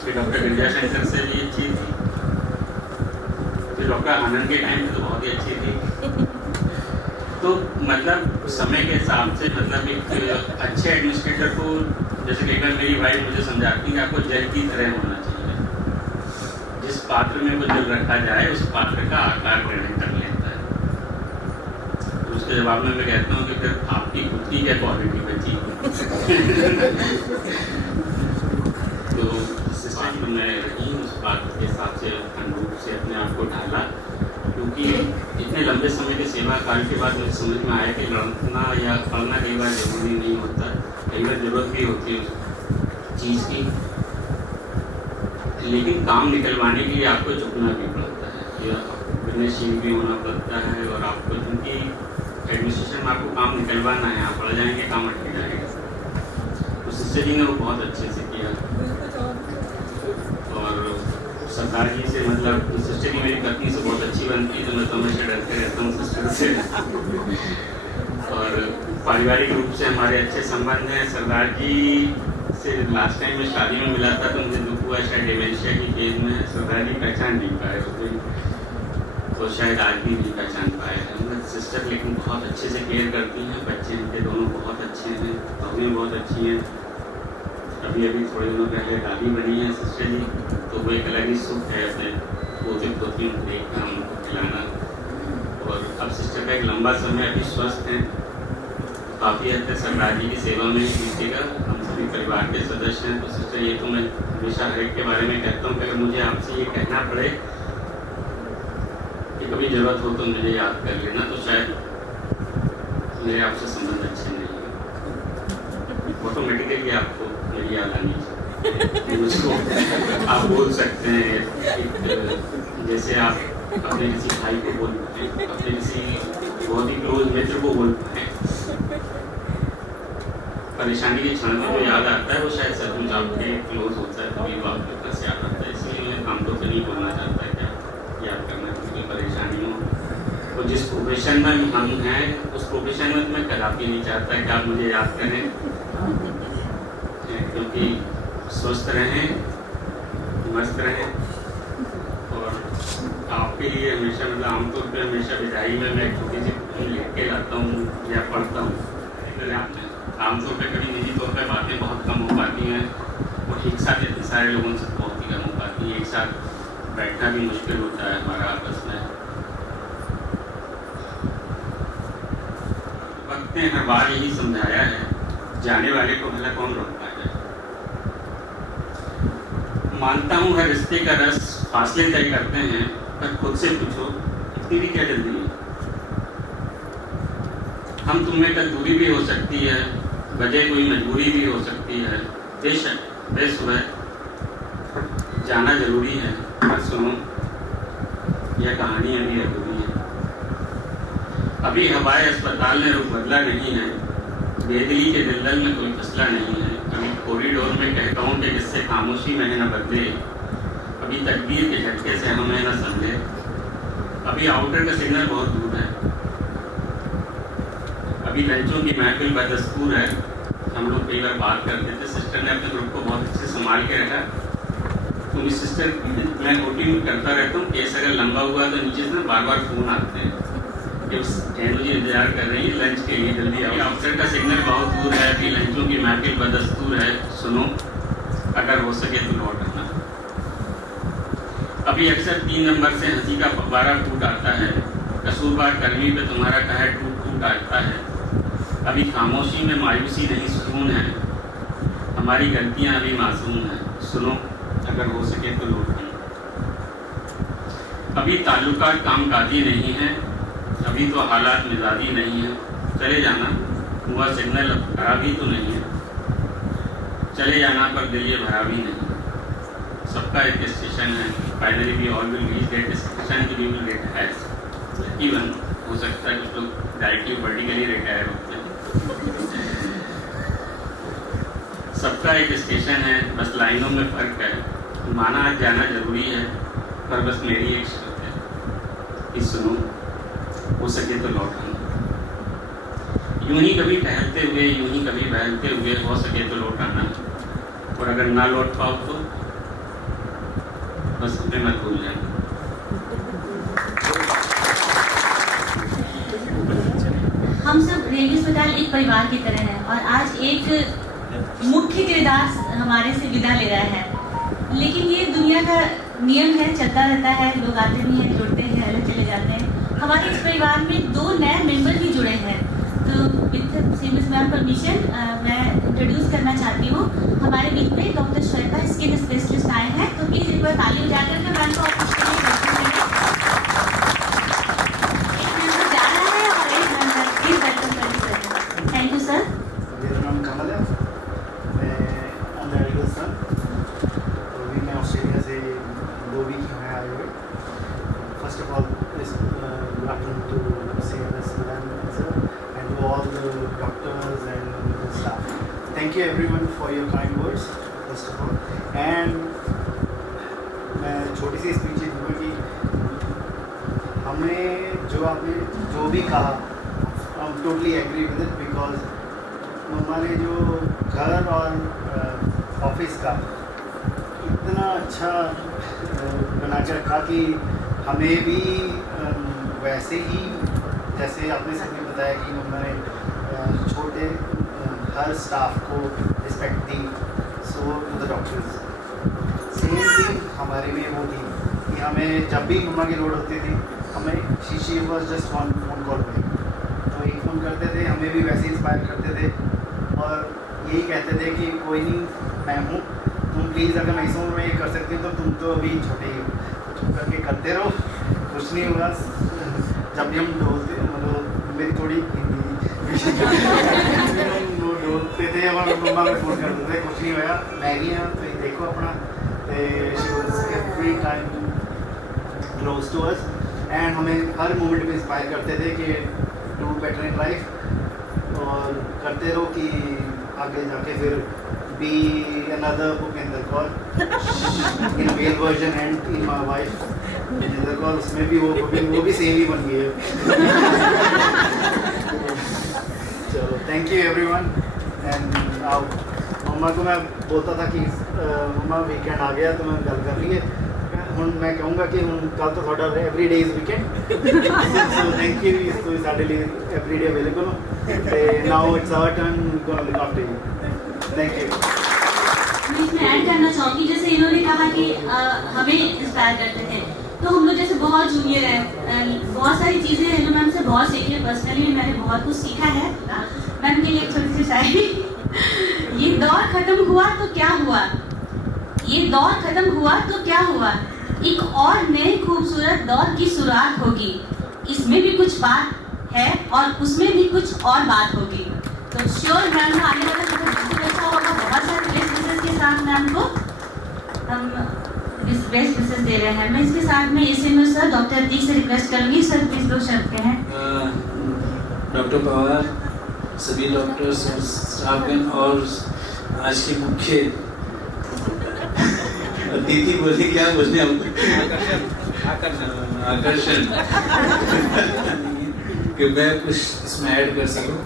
फिर डॉक्टर विद्या शंकर से भी अच्छी थी। फिर डॉक्टर आनंद के टाइम में तो बहुत ही अच्छी थी। तो मतलब समय के हिसाब से मतलब एक अच्छे एडमिनिस्ट्रेटर को, जैसे कई बार मेरी वाइफ मुझे समझाती है, आपको जल की तरह होना चाहिए। जिस पात्र में वो जल रखा जाए उस पात्र का आकार ग्रहण कर लेता है। तो उसके जवाब में मैं कहता हूँ कि फिर आपकी खुद की क्या क्वालिटी बची। तो जिस पात्र में रही उस पात्र के हिसाब से अनुरूप से अपने आप को ढाला, क्योंकि इतने लंबे समय के सेवा काल के बाद मुझे समझ में आया कि लड़ना या पढ़ना कई बार जरूरी नहीं होता, कई बार जरूरत भी होती है उस चीज़ की, लेकिन काम निकलवाने के लिए आपको झुकना भी पड़ता है या विनयशील भी होना पड़ता है। और आपको क्योंकि एडमिनिस्ट्रेशन में आपको काम निकलवाना है, आप पढ़ जाएंगे काम अटक जाएगा। तो सिस्टर जी ने वो बहुत अच्छे से किया। और सरदार जी से मतलब सिस्टर जी मेरी पत्नी से बहुत अच्छी बनती है, तो मैं तो हमेशा डरते रहता हूँ सिस्टर से। और पारिवारिक रूप से हमारे अच्छे संबंध हैं। सरदार जी से लास्ट टाइम मैं शादी में मिला था तो मुझे दुख हुआ, शायद डिमेंशिया की केस में सरदार जी पहचान नहीं पाए उस दिन, तो शायद आज भी नहीं पहचान पाए हैं। सिस्टर लेकिन बहुत अच्छे से केयर करती हैं। बच्चे इनके दोनों बहुत अच्छे हैं, बहनें बहुत अच्छी हैं। अभी थोड़े दिनों पहले दादी बनी है सिस्टर जी, तो वो एक अलग ही सुख है अपने पोते पोतियों को देखकर उनको खिलाना। और अब सिस्टर का एक लंबा समय अभी स्वस्थ हैं, काफ़ी हद तक सरदार जी की सेवा में ही बीतेगा। हम सभी परिवार के सदस्य हैं। तो सिस्टर ये तो मैं हमेशा हर एक के बारे में कहता हूँ कि अगर मुझे आपसे ये कहना पड़े कि कभी ज़रूरत हो तो मुझे याद कर लेना, तो शायद मेरे आपसे संबंध अच्छे नहीं है। ऑटोमेटिकली आपको मेरी याद आनी चाहिए। मुझको आप बोल सकते हैं जैसे आप अपने किसी भाई को बोल पाए, अपने किसी बहुत ही क्लोज मित्र को बोल पाए। परेशानी के क्षण में जो याद आता है वो शायद सचमुच आपके क्लोज होता है, तभी वो आपके पास याद आता है। इसलिए मैं आमतौर पर नहीं बोलना चाहता है कि आप याद करना कोई परेशानी हो। और जिस प्रोफेशन में हम हैं उस प्रोफेशन में मैं कदापि नहीं चाहता कि आप मुझे याद करें, क्योंकि स्वस्थ रहें, मस्त रहें। और आपके लिए हमेशा मतलब आमतौर पर हमेशा विदाई में मैं छोटी सी लिख के लाता हूँ या पढ़ता हूँ। आमतौर पर कभी निजी तौर पर बातें बहुत कम हो पाती हैं और एक साथ इतने सारे लोगों से बहुत ही कम हो पाती हैं। एक साथ बैठना भी मुश्किल होता है हमारा आपस में। वक्त ने हर बार यही समझाया है, जाने वाले को भला कौन रोकता है। मानता हूँ हर रिश्ते का रस फासले तय करते हैं, पर खुद से पूछो इतनी भी क्या जल्दी है। हम तुम में कल दूरी भी हो सकती है, वजह कोई मजबूरी भी हो सकती है। बेशक बेसुबह जाना जरूरी है, पर सुनो यह कहानी अभी अधूरी है। अभी हवाई अस्पताल ने रुख बदला नहीं है, बेदिली के दिलदल में कोई फसला नहीं है। अभी कॉरिडोर में कहता हूँ कि जिससे खामोशी में न बदले, अभी तकदीर के झटके से हमें न समझे। अभी आउटर का सिग्नल बहुत दूर है, अभी लंचों की महफिल बदस्तूर है। हम लोग कई बार बात करते थे, सिस्टर ने अपने ग्रुप को बहुत अच्छे से संभाल के रखा। तो मेरी सिस्टर मैं रूटीन करता रहता हूँ, केस अगर लंबा हुआ तो नीचे से बार बार फ़ोन आते हैं कि जी इंतजार कर रही है लंच के लिए, जल्दी आओ। आउटर का सिग्नल बहुत दूर है, अभी लंचों की महफिल बदस्तूर है। सुनो अगर हो सके तो लौट आना। अभी अक्सर 3 नंबर से हंसी का फव्वारा टूट आता है, कसूरवार कर्मी पे तुम्हारा कहर टूट टूट आता है। अभी खामोशी में मायूसी नहीं सुकून है, हमारी गलतियां अभी मासूम हैं। सुनो अगर हो सके तो लौट आना। अभी ताल्लुकात कामकाजी नहीं है, अभी तो हालात मिजाजी नहीं है। चले जाना हुआ सिग्नल अब खराब ही तो नहीं है, चले जाना पर दिल ये भरा भी नहीं। सबका एक स्टेशन है, finally we all will reach that station, we will get has. Even हो सकता है कुछ लोग डायरेक्टली वर्टिकली रिटायर होते हैं। सबका एक स्टेशन है, बस लाइनों में फ़र्क है। माना आज जाना जरूरी है, पर बस मेरी एक शर्त कि सुनो, हो सके तो लौट आना। यूं ही कभी टहलते हुए, यूं ही कभी बहलते हुए, हो सके तो लौट आना, और अगर ना लौट पाओ तो बस हमें मत भूल जाना। हम सब रेलवे अस्पताल एक परिवार की तरह हैं और आज एक मुख्य किरदार हमारे से विदा ले रहा है, लेकिन ये दुनिया का नियम है, चलता रहता है, लोग आते भी हैं, जुड़ते हैं, अलग चले जाते हैं। हमारे इस परिवार में 2 नए मेंबर भी जुड़े हैं, तो विद सीमिस मैम परमिशन मैं इंट्रोड्यूस करना चाहती हूँ। हमारे बीच में डॉक्टर श्वेता स्किन स्पेशलिस्ट आए हैं, तो प्लीज एक बार ताली बजाकर के मैम को थैंक यू सर। मेरा नाम कमल है, मैं अनडाइगोस था, तो अभी मैं ऑस्ट्रेलिया से 2 वीक यहाँ आए हुए। First of all good afternoon to CMS ma'am and to all the doctors and staff. Thank you everyone for your kind words first of all. And मैं छोटी सी स्पीच दूँगा कि हमें जो आपने जो भी कहा, I'm totally agree with it because मम्मा ने जो घर और ऑफिस का इतना अच्छा बना के रखा कि हमें भी वैसे ही, जैसे आपने सबने बताया कि मम्मा ने छोटे हर स्टाफ को रिस्पेक्ट दी, so to the doctors same thing हमारे में वो थी कि हमें जब भी मम्मा की लोड होती थी, हमें she was just one phone call पे, तो एक फ़ोन करते थे, हमें भी वैसे इंस्पायर करते थे और यही कहते थे कि कोई नहीं, मैं हूँ, तुम प्लीज़ अगर मैं इस उम्र में ये कर सकती हो तो तुम तो अभी छोटे ही हो, चुप करके करते रहो, कुछ नहीं होगा। जब भी हम डोलते, मतलब मेरी थोड़ी हिंदी वो डोलते थे और मम्मा में फ़ोन करते थे, कुछ नहीं होया, मैगी है तो ये देखो अपना, she was every time close to us and हमें हर मोमेंट में इंस्पायर करते थे कि डू बेटर इन लाइफ और करते रहो कि आगे जाके फिर be another book in the call in male version and in my wife in the call, उसमें भी वो भी सेम ही बन गई है। चलो थैंक यू एवरीवन एंड आओ। मम्मा को मैं बोलता था कि मम्मा वीकेंड आ गया तो मैं गल कर ली है, ਹੁਣ मैं कहूँगा कि ਹੁਣ ਕੱਲ ਤੋਂ ਤੁਹਾਡਾ every day is weekend, so thank you. ਇਸ ਤੋਂ ਸਾਡੇ ਲਈ ਐਵਰੀ ਡੇ ਅਵੇਲੇਬਲ ਹੋ ਤੇ now it's our turn, gonna look after you. Thank you. मैं इसमें ऐड करना चाहूँगी, जैसे इन्होंने कहा कि हमें इंस्पायर करते थे, तो हम लोग जैसे बहुत जूनियर हैं, बहुत सारी चीज़ें हेलो मैम से बहुत सीखी है, पर्सनली मैंने बहुत कुछ सीखा है। मैम के लिए एक छोटी सी शायरी, ये दौर खत्म हुआ तो क्या हुआ, ये दौर खत्म हुआ तो क्या हुआ, एक और नए खूबसूरत दौर की शुरुआत होगी, इसमें भी कुछ बात है और उसमें भी कुछ और बात होगी। तो श्योर मैम को आने वाला समय बिल्कुल अच्छा होगा, बहुत सारे बेस्ट विशेष के साथ मैम को हम बेस्ट विशेष दे रहे हैं। मैं इसके साथ में एसएमओ सर डॉक्टर अतीक से रिक्वेस्ट करूँगी, सर प्लीज 2 शब्द कहें। डॉक्टर पवार, सभी डॉक्टर्स और स्टाफगण और आज के मुख्य अतिथि बोले क्या बोलते हैं आकर्षण कि मैं कुछ इसमें ऐड कर सकूं।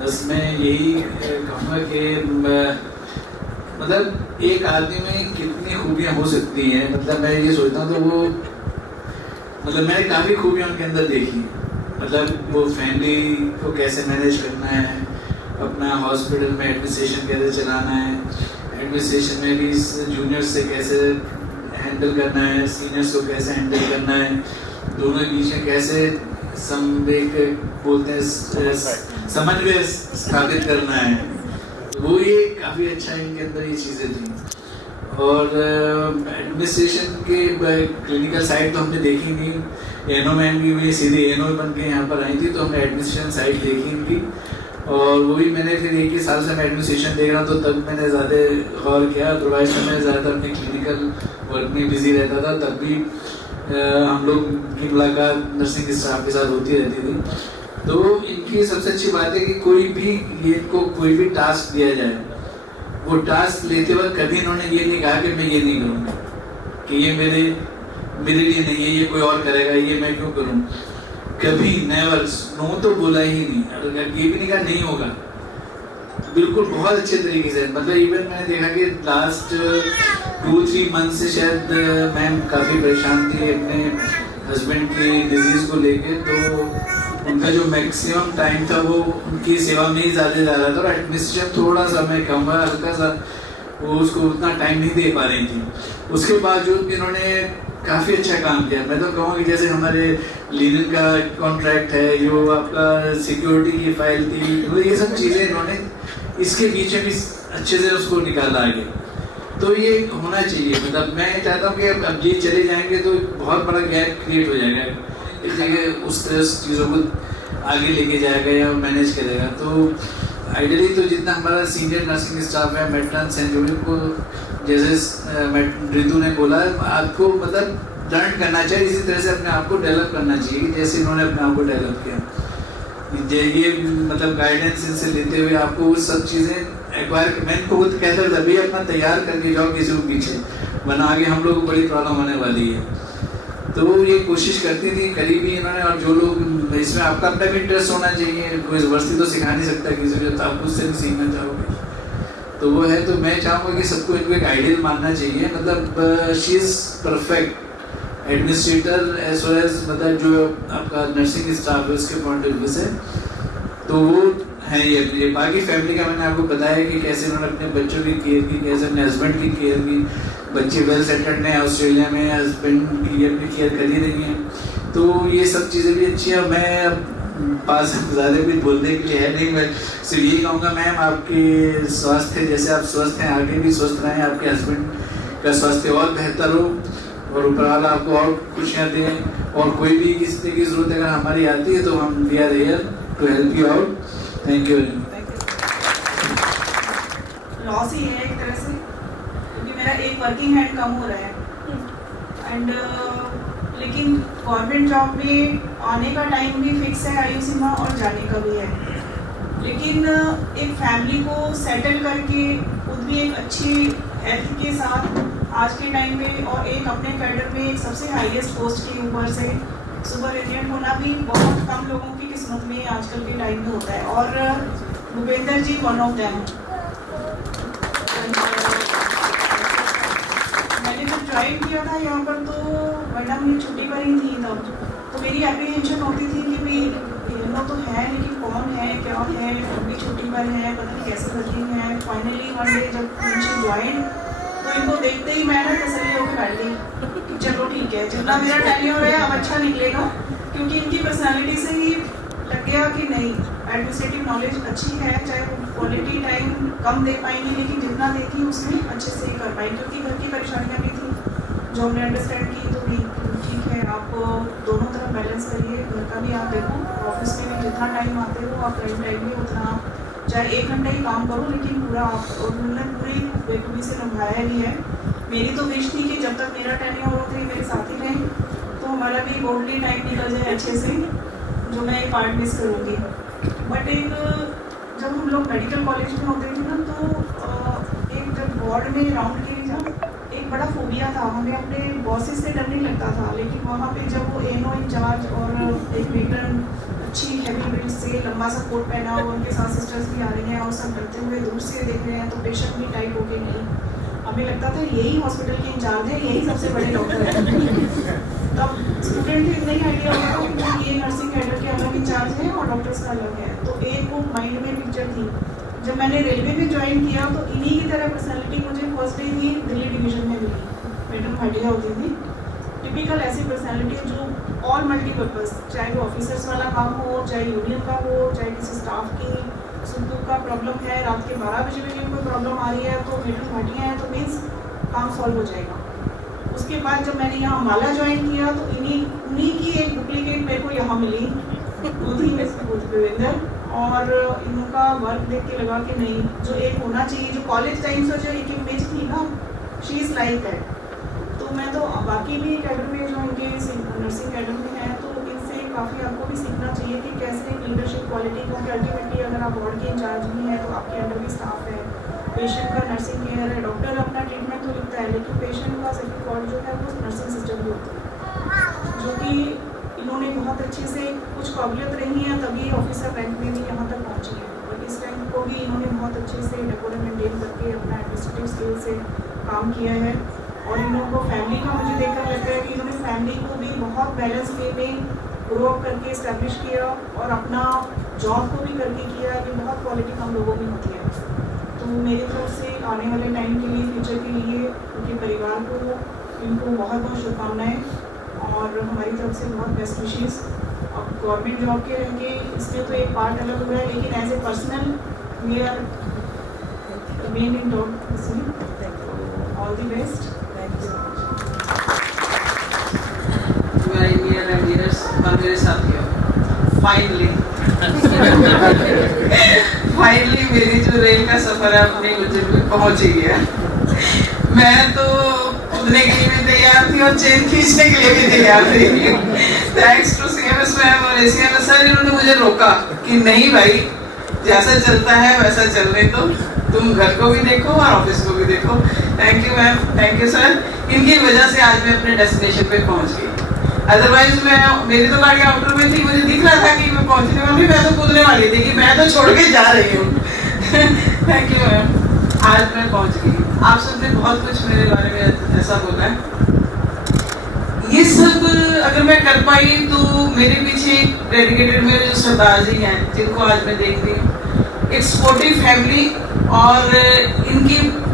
बस मैं यही कहूँगा कि मतलब एक आदमी में कितनी खूबियाँ हो सकती हैं, मतलब मैं ये सोचता हूँ तो वो मतलब मैंने काफ़ी खूबियाँ उनके अंदर देखी, मतलब वो फैमिली को कैसे मैनेज करना है, अपना हॉस्पिटल में एडमिनिस्ट्रेशन कैसे चलाना है, एडमिनिस्ट्रेशन में भी जूनियर्स से कैसे हैंडल करना है, सीनियर्स को कैसे हैंडल करना है, दोनों के बीच में कैसे बोलते हैं समन्वय स्थापित करना है, वो ये काफ़ी अच्छा इनके अंदर ये चीज़ें थी। और एडमिनिस्ट्रेशन के क्लिनिकल साइड तो हमने देखी नहीं, एनो मैन भी हुई, सीधे एनो बन के यहाँ पर आई थी, तो हमने एडमिनिस्ट्रेशन साइड देखी इनकी, और वो भी मैंने फिर 1 ही साल से मैं एडमिनिस्ट्रेशन देख रहा, तो तब मैंने ज़्यादा गौर किया, अदरवाइज तो मैं ज़्यादातर अपने क्लिनिकल वर्क में बिजी रहता था, तब भी हम लोग की मुलाकात नर्सिंग स्टाफ के साथ होती रहती थी। तो इनकी सबसे अच्छी बात है कि कोई भी इनको कोई भी टास्क दिया जाए, वो टास्क लेते वक्त कभी इन्होंने ये नहीं कहा कि मैं ये नहीं करूँगा, कि ये मेरे लिए नहीं है, ये कोई और करेगा, ये मैं क्यों करूं। कभी नेवर नो तो बोला ही नहीं, अगर ये भी नहीं कहा नहीं होगा, बिल्कुल बहुत अच्छे तरीके से। मतलब इवन मैंने देखा कि लास्ट 2-3 मंथ से शायद मैम काफ़ी परेशान थी अपने हस्बैंड की डिजीज को लेके, तो उनका जो मैक्सिमम टाइम था वो उनकी सेवा में ही ज़्यादा जा रहा था, और एडमिनिस्ट्रेशन थोड़ा सा मैं कहूँगा हल्का सा वो उसको उतना टाइम नहीं दे पा रही थी। उसके बावजूद भी इन्होंने काफ़ी अच्छा काम किया। मैं तो कहूँगा कि जैसे हमारे लीनन का कॉन्ट्रैक्ट है, जो आपका सिक्योरिटी की फाइल थी, तो ये सब चीज़ें इन्होंने इसके बीच में भी अच्छे से उसको निकाला आगे। तो ये होना चाहिए। मतलब मैं चाहता हूँ कि अब ये चले जाएंगे तो बहुत बड़ा गैप क्रिएट हो जाएगा, इस जगह उस तरह चीज़ों को आगे लेके जाएगा या मैनेज करेगा। तो आइडियली तो जितना हमारा सीनियर नर्सिंग स्टाफ है, मेट्रन्स हैं, जो इनको जैसे ऋतु ने बोला, आपको मतलब लर्न करना चाहिए, इसी तरह से अपने आप को डेवलप करना चाहिए जैसे इन्होंने अपने आप को डेवलप किया। ये मतलब गाइडेंस इनसे लेते हुए आपको वो सब चीज़ें एक्वायर, मैं इनको खुद कहता था भैया अपना तैयार करके जाओ किसी को पीछे, वरना आगे हम लोग को बड़ी प्रॉब्लम होने वाली है। तो ये कोशिश करती थी, करी भी इन्होंने। और जो लोग इसमें आपका अपना भी इंटरेस्ट होना चाहिए, कोई ज़बरदस्ती तो सिखा नहीं सकता किसी को, तो आप उससे भी सीखना चाहोगे तो वो है। तो मैं चाहूँगा कि सबको इनको एक आइडियल मानना चाहिए। मतलब she is perfect administrator as well as मतलब जो आपका नर्सिंग स्टाफ है उसके पॉइंट ऑफ व्यू से, तो वो है ये अपनी। बाकी फैमिली का मैंने आपको बताया कि कैसे उन्होंने अपने बच्चों की केयर की, कैसे अपने हस्बैंड की केयर की। बच्चे वेल सेटल्ड हैं ऑस्ट्रेलिया में, हस्बैंड की अपनी केयर कर ही रही हैं। तो ये सब चीज़ें भी अच्छी हैं। मैं अब पास ज़्यादा भी बोलने के लिए है नहीं, मैं सिर्फ यही कहूँगा मैम आपके स्वास्थ्य जैसे आप स्वस्थ हैं, आगे भी स्वस्थ रहें, आपके हस्बैंड का स्वास्थ्य और बेहतर हो, और ऊपर वाला आपको और खुशियाँ दें। और कोई भी किसी तरह की ज़रूरत अगर हमारी आती है तो हम we are here to help you out. Thank you very much. Loss ही है एक तरह से, क्योंकि मेरा एक वर्किंग हैंड कम हो रहा है एंड लेकिन गवर्नमेंट जॉब में आने का टाइम भी फिक्स है आयु सीमा और जाने का भी है। लेकिन एक फैमिली को सेटल करके खुद भी एक अच्छी हेल्थ के साथ आज के टाइम में और एक अपने कैडर में एक सबसे हाईएस्ट पोस्ट के ऊपर से सुपरिटेंडेंट होना भी बहुत कम लोगों की किस्मत में आजकल के टाइम में होता है। और भूपेंद्र जी वन ऑफ देम। मैंने जब ज्वाइन किया था यहाँ पर तो मैडम ये छुट्टी पर ही थी तब, तो मेरी एप्रीहेंशन होती थी कि भाई ये लोग तो है लेकिन कौन है क्या है, अभी छुट्टी पर है, पता नहीं कैसे वर्किंग है। फाइनली वन डे जब मुझे ज्वाइन तो इनको देखते ही मैं ना तसल्ली होकर बैठ गई कि चलो ठीक है, जितना मेरा टेन्योर है अब अच्छा निकलेगा, क्योंकि इनकी पर्सनालिटी से ही लग गया कि नहीं एडमिनिस्ट्रेटिव नॉलेज अच्छी है, चाहे वो क्वालिटी टाइम कम दे पाएंगे लेकिन जितना देती उसमें अच्छे से ही कर पाएंगे। क्योंकि घर की परेशानियाँ भी थी जो हमने अंडरस्टैंड की, तो नहीं ठीक है आप दोनों तरफ बैलेंस करिए, घर का भी आप देखो, ऑफिस में भी जितना टाइम आते हो आप टाइम में उतना आप चाहे 1 घंटा ही काम करो लेकिन पूरा आप, और उन्होंने पूरी बेखूबी से निभाया भी है। मेरी तो विश थी कि जब तक मेरा टेन्योर होता है मेरे साथ ही रहें तो हमारा भी गोल्डली टाइम निकल जाए अच्छे से, जो मैं एक पार्ट मिस करूँगी। बट एक जब हम लोग मेडिकल कॉलेज में होते थे ना तो एक जब वार्ड में राउंड के जब एक बड़ा फोबिया था, हमें अपने बॉसेस से डर नहीं लगता था, लेकिन वहाँ पे जब वो एनो इंचार्ज और एक मेट्रन अच्छी हैवी बिल्ड से लंबा सा कोट पहना और उनके साथ सिस्टर्स भी आ रही हैं और सब डरते हुए दूर से देख रहे हैं, तो पेशेंट भी टाइप हो गए नहीं, हमें लगता था यही हॉस्पिटल के इंचार्ज है, यही सबसे बड़े डॉक्टर है। तब स्टूडेंट को इतना ही आइडिया होगा कि ये नर्सिंग कैडर के अलग इंचार्ज है और डॉक्टर्स का अलग है। तो एक वो माइंड में पिक्चर थी। जब मैंने रेलवे में ज्वाइन किया तो इन्हीं की तरह पर्सनैलिटी मुझे फर्स्ट डे ही दिल्ली डिवीजन में मिली। मैडम भाटिया होती थी, टिपिकल ऐसी पर्सनैलिटी जो ऑल मल्टीपर्पज़, चाहे वो ऑफिसर्स वाला काम हो, चाहे यूनियन का हो, चाहे किसी स्टाफ की सुख दुख का प्रॉब्लम है, रात के 12 बजे में कोई प्रॉब्लम आ रही है तो मैडम भाटिया है तो मीन्स काम सॉल्व हो जाएगा। उसके बाद जब मैंने यहाँ अम्बाला ज्वाइन किया तो उन्हीं की एक डुप्लीकेट मेरे को यहाँ मिली, भूपेंद्र, और इनका वर्क देख के लगा कि नहीं, जो एक होना चाहिए, जो कॉलेज टाइम से जो एक इमेज थी ना, शी इज़ लाइक दैट। तो मैं तो बाकी भी कैडर में जो इनके नर्सिंग कैडर में है तो इनसे काफ़ी आपको भी सीखना चाहिए कि कैसे एक लीडरशिप क्वालिटी, क्योंकि अल्टीमेटली अगर आप वार्ड के इंचार्ज भी हैं तो आपके अंडर भी स्टाफ है, पेशेंट का नर्सिंग केयर है, डॉक्टर अपना ट्रीटमेंट तो लिखता है लेकिन पेशेंट का सेकंड वार्ड जो है वो नर्सिंग सिस्टम भी होता है। जो कि इन्होंने बहुत अच्छे से कुछ काबिलियत रही है तभी ऑफिसर रैंक में भी यहाँ तक पहुँची है, और इस रैंक को भी इन्होंने बहुत अच्छे से डेकोरम मेंटेन करके अपना एडमिनिस्ट्रेटिव स्किल से काम किया है। और इन लोगों को फैमिली का मुझे देखकर लगता है कि इन्होंने फैमिली को भी बहुत बैलेंस वे में ग्रो अप करके इस्टेब्लिश किया और अपना जॉब को भी करके किया। कि बहुत क्वालिटी हम लोगों में होती है। तो मेरी तरफ से आने वाले टाइम के लिए, फ्यूचर के लिए उनके परिवार को, इनको बहुत बहुत शुभकामनाएं और हमारी तरफ से बहुत बेस्ट विशेज़। अब गवर्नमेंट जॉब के रहेंगे इसमें तो एक पार्ट अलग हुआ है, लेकिन as a personal we are main in top इसमें। All the best. Thank you so much. Indian engineers और मेरे साथियों, फाइनली मेरी जो रेल का सफर है अपनी मंजिल पे पहुंच ही गया। मैं तो कूदने के लिए भी तैयार थी और चेन खींचने के लिए भी तैयार थी। थैंक्स टू CMS मैम और ACMS सर, इन्होंने मुझे रोका कि नहीं भाई, जैसा चलता है वैसा चलने दो, तुम घर को भी देखो और ऑफिस को भी देखो। Thank you ma'am, thank you sir. इनकी वजह से आज मैं अपने डेस्टिनेशन पे पहुंच गई। अदरवाइज मेरी तो गाड़ी आउटर में थी, मुझे दिख रहा था कि मैं पहुंचने वाली, मैं तो कूदने वाली थी कि मैं तो छोड़ के जा रही हूँ। थैंक यू मैम, आज मैं पहुंच गई। आप सबने बहुत कुछ मेरे बारे में ऐसा बोला है, ये सब अगर मैं कर पाई तो मेरे पीछे डेडिकेटेड मेरे जो सरदार जी हैं जिनको आज मैं देख रही हूँ, एक सपोर्टिव फैमिली और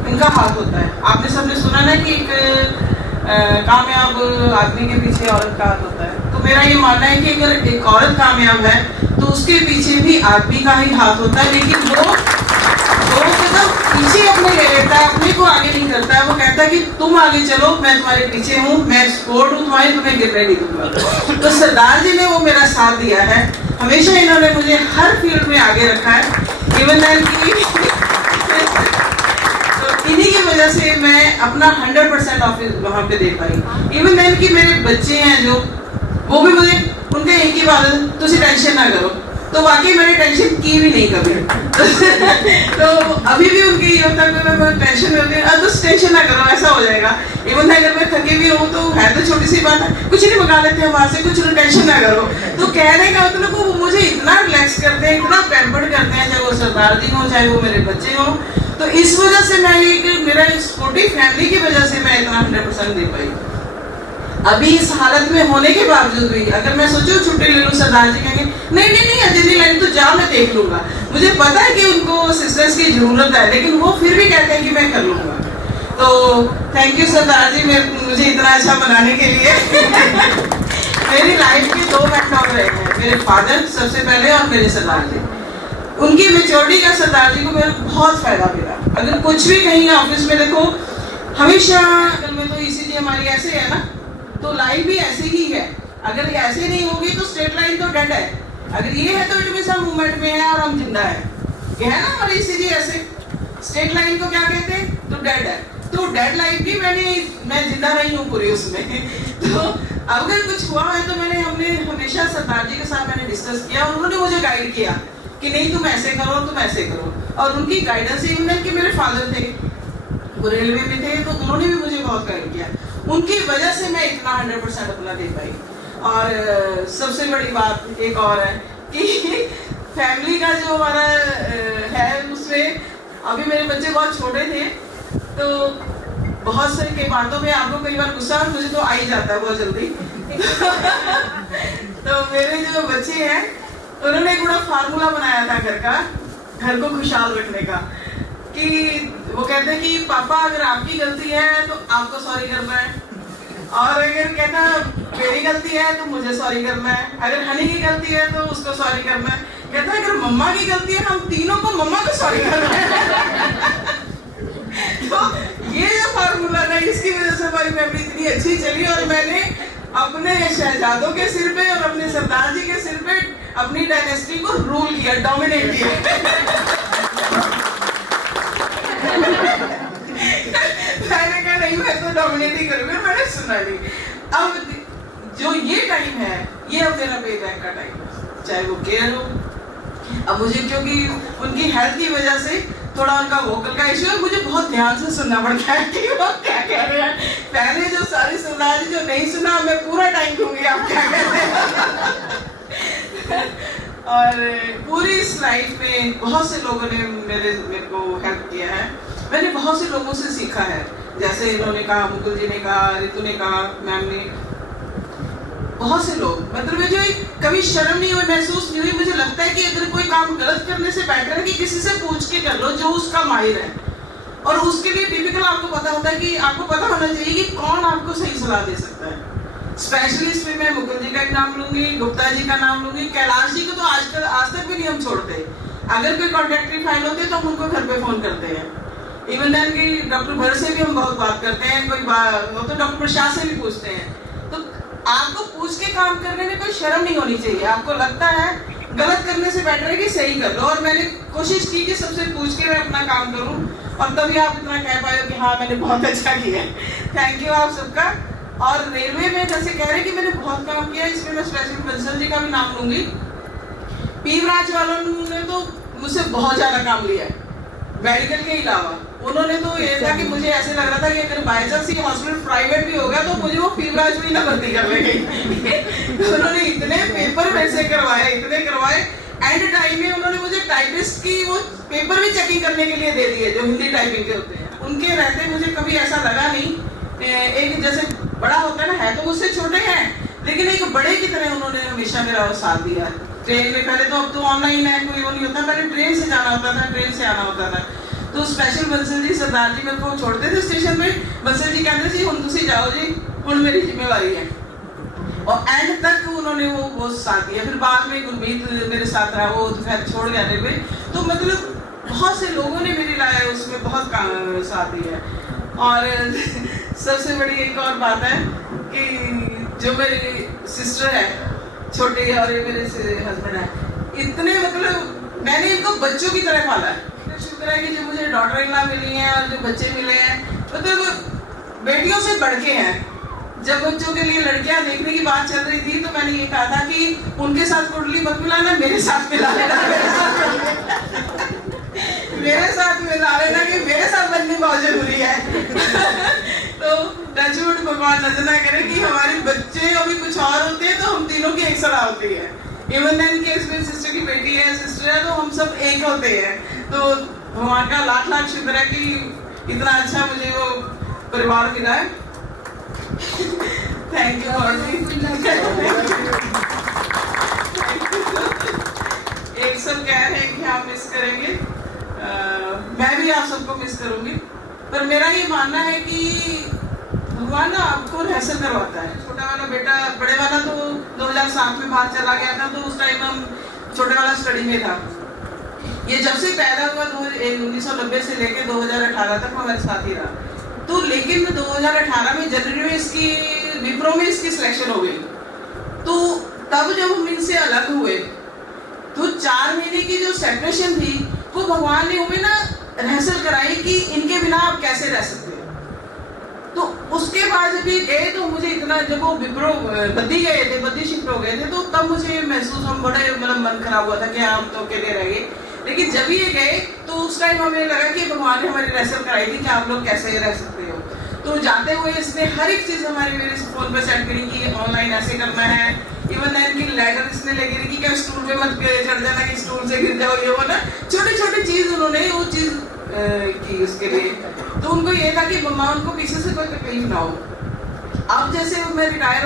इनका हाथ होता है। आपने सबने सुना ना कि एक कामयाब आदमी के पीछे औरत का हाथ होता है, तो मेरा ये मानना है कि अगर एक औरत कामयाब है तो उसके पीछे भी आदमी का ही हाथ होता है, लेकिन वो कदम पीछे अपने ले लेता है, अपने को आगे नहीं करता है। वो कहता है कि तुम आगे चलो, मैं तुम्हारे पीछे हूँ, मैं सपोर्ट हूँ तुम्हारी, तुम्हें गिरने नहीं दूंगा। तो सरदार जी ने वो मेरा साथ दिया है, हमेशा इन्होंने मुझे हर फील्ड में आगे रखा है। इवन दैन की इन्हीं की वजह से मैं अपना 100% ऑफिस वहाँ पे दे पाई। इवन दैन की मेरे बच्चे हैं जो, वो भी मुझे उनके एक ही बात है, तुझे टेंशन ना करो, तो वाकई मैंने टेंशन की भी नहीं कभी। तो अभी भी उनके ये होता है मैं टेंशन में होती है, तो टेंशन ना करो, ऐसा हो जाएगा। इवन अगर मैं थके भी रहूँ तो है तो छोटी सी बात है, कुछ नहीं मंगा लेते हैं वहाँ से, कुछ टेंशन ना करो। तो कहने का मतलब वो मुझे इतना रिलैक्स करते हैं, इतना पैम्पर्ड करते हैं, चाहे वो सरदार जी हो चाहे वो मेरे बच्चे हों। तो इस वजह से मैं मेरा एक सपोर्टिव फैमिली की वजह से मैं इतना 100% दे पाई। अभी इस हालत में होने के बावजूद भी अगर मैं सोचूं छुट्टी ले लूं, सरदार जी कहेंगे नहीं अजय नहीं लेनी, तो जा मैं देख लूंगा। मुझे पता है कि उनको सिस्टर्स की जरूरत है, लेकिन वो फिर भी कहते हैं कि मैं कर लूंगा। तो थैंक यू सरदार जी मुझे इतना अच्छा बनाने के लिए। मेरी लाइफ के 2 मेंटोर रहे हैं, मेरे फादर सबसे पहले और मेरे सरदार जी। उनकी मेच्योरिटी का सरदार जी को मेरे बहुत फायदा मिला। अगर कुछ भी कहीं ऑफिस में देखो, हमेशा में तो ECG हमारी ऐसे है ना, तो लाइन भी ऐसे ही है। अगर ऐसे नहीं होगी तो स्ट्रेट लाइन तो डेड है, अगर ये है तो इट मींस हम मूवमेंट में है और हम जिंदा है। ये है ना हमारी ECG ऐसे, स्ट्रेट लाइन को क्या कहते हैं, तो डेड है। तो डेड लाइन भी मैं जिंदा नहीं हूँ पूरी उसमें। तो अगर कुछ हुआ है तो हमने हमेशा सरदार जी के साथ मैंने डिस्कस किया और उन्होंने मुझे गाइड किया कि नहीं तुम ऐसे करो, तुम ऐसे करो। और उनकी गाइडेंस इवन कि मेरे फादर थे, वो रेलवे में थे, तो उन्होंने भी मुझे बहुत गाइड किया। उनकी वजह से मैं इतना 100% अपना दे पाई। और सबसे बड़ी बात एक और है कि फैमिली का जो हमारा है उसमें, अभी मेरे बच्चे बहुत छोटे थे तो बहुत सारी कई बातों में आपको कई बार गुस्सा मुझे तो आ ही जाता है बहुत जल्दी। तो मेरे जो बच्चे हैं उन्होंने एक बड़ा फार्मूला बनाया था घर को खुशहाल रखने का, कि वो कहते हैं कि पापा अगर आपकी गलती है तो आपको सॉरी करना है, और अगर कहना मेरी गलती है तो मुझे सॉरी करना है, अगर हनी की गलती है तो उसको सॉरी करना है, कहता है अगर मम्मा की गलती है हम तीनों को मम्मा को सॉरी करना है। तो ये जो फार्मूला है इसकी वजह से हमारी फैमिली इतनी अच्छी चली और मैंने अपने शहजादों के सिर पे और अपने सरदार जी के सिर पे अपनी डायनेस्टी को रूल किया, डोमिनेट किया। मैंने कहा नहीं मैं तो डोमिनेट ही करूंगी, मैंने सुना नहीं। अब जो ये टाइम है ये अब मेरा पे बैक का टाइम है, चाहे वो केयर हो। अब मुझे क्योंकि उनकी हेल्थ की वजह से थोड़ा उनका वोकल का इश्यू है, मुझे बहुत ध्यान से सुनना पड़ता है कि वो क्या कह रहे हैं। पहले जो सारी सुना दी, जो नहीं सुना मैं पूरा टाइम दूंगी आप क्या कहते हैं। और पूरी इस लाइफ में बहुत से लोगों ने मेरे को हेल्प किया है, मैंने बहुत से लोगों से सीखा है। जैसे इन्होंने कहा, मुकुल जी ने कहा, रितु ने कहा, मैम ने, बहुत से लोग, मतलब मुझे कभी शर्म नहीं हुई, महसूस नहीं हुई। मुझे लगता है कि अगर कोई काम गलत करने से बेटर है कि किसी से पूछ के कर लो जो उसका माहिर है। और उसके लिए टिपिकल आपको पता होता है कि आपको पता होना चाहिए कि कौन आपको सही सलाह दे सकता है। स्पेशलिस्ट में मैं मुकुल जी का एक नाम लूंगी, गुप्ता जी का नाम लूंगी, कैलाश जी को तो आज तक भी नहीं हम छोड़ते। अगर कोई कॉन्ट्रैक्टरी फाइल होती है तो हम उनको घर पे फोन करते हैं। इवन देन की डॉक्टर भरत से भी हम बहुत बात करते हैं, कोई वो तो डॉक्टर प्रसाद से भी पूछते हैं। तो आपको पूछ के काम करने में कोई शर्म नहीं होनी चाहिए। आपको लगता है गलत करने से बेटर है कि सही कर लो, और मैंने कोशिश की कि सबसे पूछ के मैं अपना काम करूं, और तभी आप इतना कह पाए हो कि हाँ मैंने बहुत अच्छा किया है। थैंक यू आप सबका। और रेलवे में जैसे कह रहे हैं कि मैंने बहुत काम किया, इसमें मैं स्पेशल बंसल जी का भी नाम लूंगी। पीवराज वालों ने तो मुझसे बहुत ज्यादा काम लिया है मेडिकल के अलावा। उन्होंने तो ये था कि मुझे ऐसे लग रहा था कि अगर बाई चांस ये हॉस्पिटल प्राइवेट भी होगा तो मुझे वो पीवराज में ही ना भर्ती कर लेंगे। उन्होंने इतने पेपर वैसे करवाए, इतने करवाए, एंड टाइम में उन्होंने मुझे टाइपिस्ट की वो पेपर भी चेकिंग करने के लिए दे दिए जो हिंदी टाइपिंग के होते हैं। उनके रहते मुझे कभी ऐसा लगा नहीं। एक जैसे बड़ा होता है ना, है तो मुझसे छोटे हैं लेकिन एक बड़े की तरह उन्होंने हमेशा मेरा साथ दिया। ट्रेन में पहले तो, अब तो ऑनलाइन है, कोई वो नहीं होता, पहले ट्रेन से जाना होता था, ट्रेन से आना होता था। तो स्पेशल बंसल जी, सरदार जी मेरे को छोड़ते थे स्टेशन पे। बंसल जी कहते जी हुण तुसी जाओ जी, हुण मेरी जिम्मेवारी है। और एंड तक उन्होंने वो साथ दिया। फिर बाद में गुरमीत मेरे साथ रहा, वो खैर छोड़ गया रेलवे। तो मतलब बहुत से लोगों ने मेरी लाया उसमें बहुत साथ दिया है। और सबसे बड़ी एक और बात है कि जो मेरी सिस्टर है छोटी और ये मेरे हस्बैंड है, इतने मतलब मैंने इनको बच्चों की तरह पाला है। शुक्र है कि जो मुझे डॉटर इन लॉ मिली हैं और जो बच्चे मिले हैं, मतलब बेटियों से बढ़ के हैं। जब बच्चों के लिए लड़कियां देखने की बात चल रही थी तो मैंने ये कहा था कि उनके साथ कुंडली मत मिलाना, मेरे साथ मिला लेना, मेरे साथ मिला लेना कि मेरे साथ बननी बहुत जरूरी है। तो टचवुड भगवान नजर ना करे कि हमारे बच्चे अभी कुछ और होते हैं तो हम तीनों की एक सलाह होती है। इवन देन केस में सिस्टर की बेटी है, सिस्टर है, तो हम सब एक होते हैं। तो भगवान का लाख लाख शुक्र है कि इतना अच्छा मुझे वो परिवार मिला है। थैंक यू लॉर्ड जी। एक सब कह रहे हैं कि आप मिस करेंगे, मैं भी आप सबको मिस करूंगी, पर मेरा ये मानना है कि भगवान ना आपको रिहर्सल करवाता है। छोटा वाला बेटा, बड़े वाला तो 2007 में बाहर चला गया था, तो उस टाइम हम छोटे वाला स्टडी में था। ये जब से पैदा हुआ 1990 से लेके 2018 तक हमारे साथ ही रहा। तो लेकिन 2018 में जनवरी में इसकी विप्रो में इसकी सिलेक्शन हो गई। तो तब जब हम इनसे अलग हुए तो 4 महीने की जो सेपरेशन थी वो भगवान ने हमें ना रिहर्सल कराई कि इनके बिना आप कैसे रह सकते हो। तो उसके बाद जब ये गए तो मुझे इतना, जब वो विप्रो बद्दी गए थे, बद्दी शिफ्ट हो गए थे, तो तब मुझे महसूस, हम बड़े मतलब मन खराब हुआ था कि हम तो अकेले रह गए। लेकिन जब ये गए तो उस टाइम हमें लगा कि भगवान ने हमारी रिहर्सल कराई थी कि आप लोग कैसे रह सकते हो। तो जाते हुए इसने हर एक चीज हमारे मेरे फोन पे सेट करी कि ऑनलाइन ऐसे करना है। इवन देन की लेटर इसने लेके दी कि क्या स्टूल पे मत चढ़ जाना कि स्टूल से गिर जाओ, ये वो ना छोटे छोटे चीज उन्होंने वो चीज की उसके लिए। तो उनको ये था कि मम्मा उनको पीछे से कोई तकलीफ ना हो। अब जैसे मैं रिटायर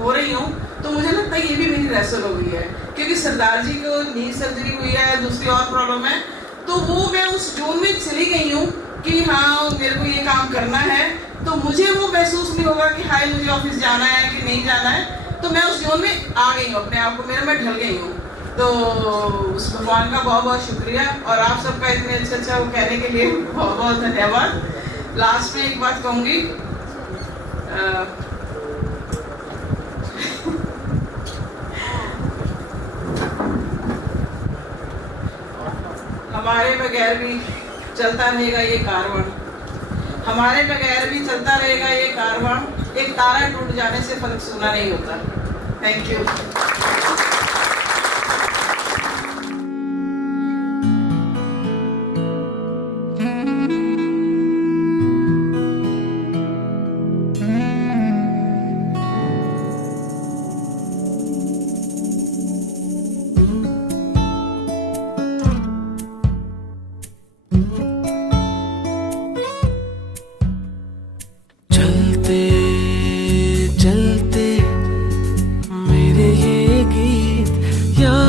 हो रही हूँ तो मुझे लगता है ये भी मेरी रिहर्सल हो गई है, क्योंकि सरदार जी को नी सर्जरी हुई है, दूसरी और प्रॉब्लम है। तो वो मैं उस जोन में चली गई हूँ कि हाँ मेरे को ये काम करना है। तो मुझे वो महसूस नहीं होगा कि हाय मुझे ऑफिस जाना है कि नहीं जाना है। तो मैं उस जोन में आ गई हूँ, अपने आप को मेरा मैं ढल गई हूँ। तो उस भगवान का बहुत बहुत शुक्रिया, और आप सबका इतने अच्छा वो कहने के लिए बहुत बहुत धन्यवाद। लास्ट में एक बात कहूँगी, हमारे बगैर भी चलता रहेगा ये कारवां, हमारे बगैर भी चलता रहेगा ये कारवां। एक तारा टूट जाने से फर्क सुना नहीं होता। Thank you.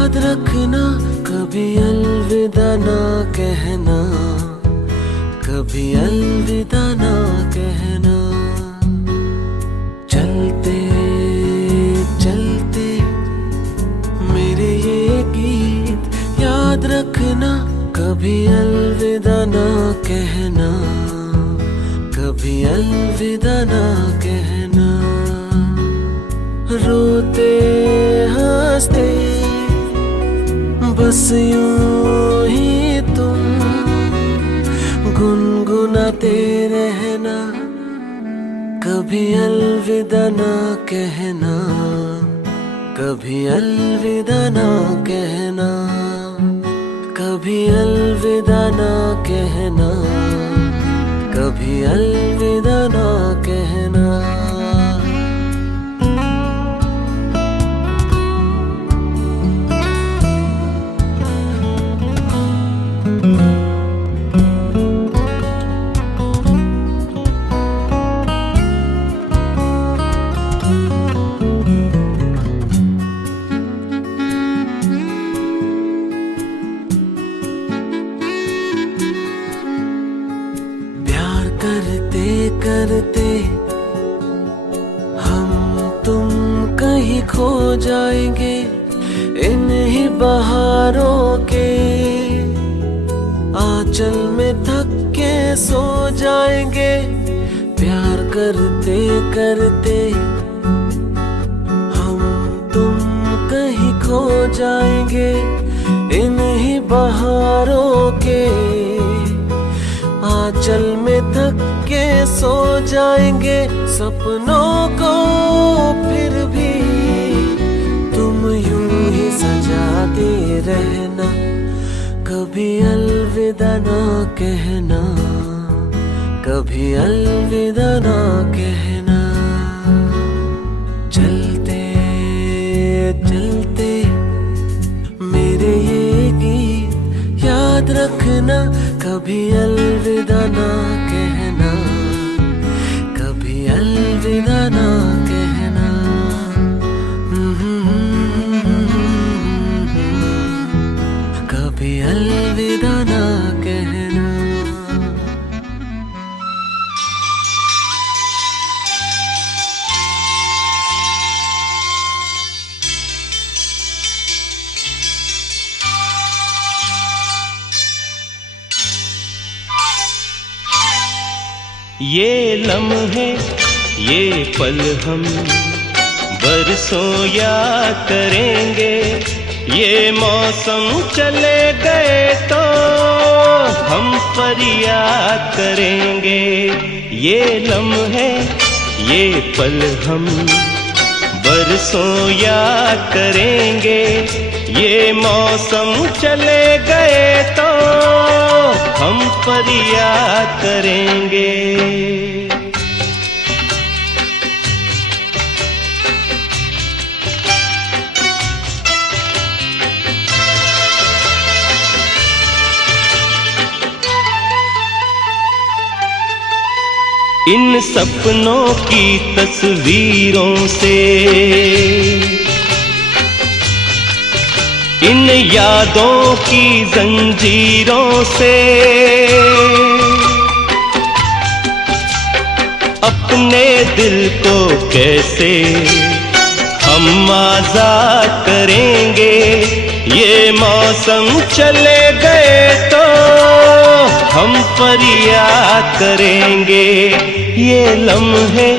याद रखना कभी अलविदा ना कहना, कभी अलविदा ना कहना। चलते चलते मेरे ये गीत याद रखना, कभी अलविदा ना कहना, कभी अलविदा ना कहना। रोते हंसते बस यूं ही तुम गुनगुनाते रहना, कभी अलविदा ना कहना, कभी अलविदा ना कहना, कभी अलविदा ना कहना, कभी अलविदा ना कहना। करते करते हम तुम कहीं खो जाएंगे इन्हीं बहारों के आंचल में थक के सो जाएंगे। प्यार करते करते हम तुम कहीं खो जाएंगे इन्हीं बहारों के आंचल में थक के सो जाएंगे। सपनों को फिर भी तुम यूं ही सजाते रहना, कभी अलविदा ना कहना, कभी अलविदा ना कहना। चलते चलते मेरे ये गीत याद रखना, कभी अलविदा ना कहना, कभी अलविदा ना कहना। कभी अलविदा ना कहना। ये लम्हे ये पल हम बरसों याद करेंगे, ये मौसम चले गए तो हम फरियाद करेंगे। ये लम्हे ये पल हम बरसों याद करेंगे, ये मौसम चले गए तो हम फरियाद करेंगे। इन सपनों की तस्वीरों से, इन यादों की जंजीरों से अपने दिल को कैसे हम आजाद करेंगे। ये मौसम चले गए तो हम फरियाद करेंगे। ये लम्हे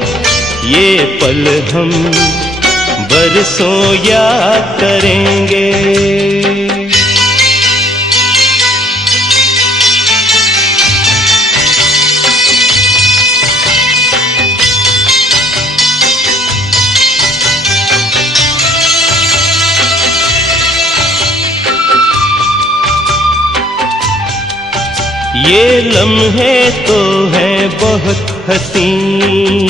ये पल हम बरसों याद करेंगे। ये लम्हे तो हैं बहुत हसीन,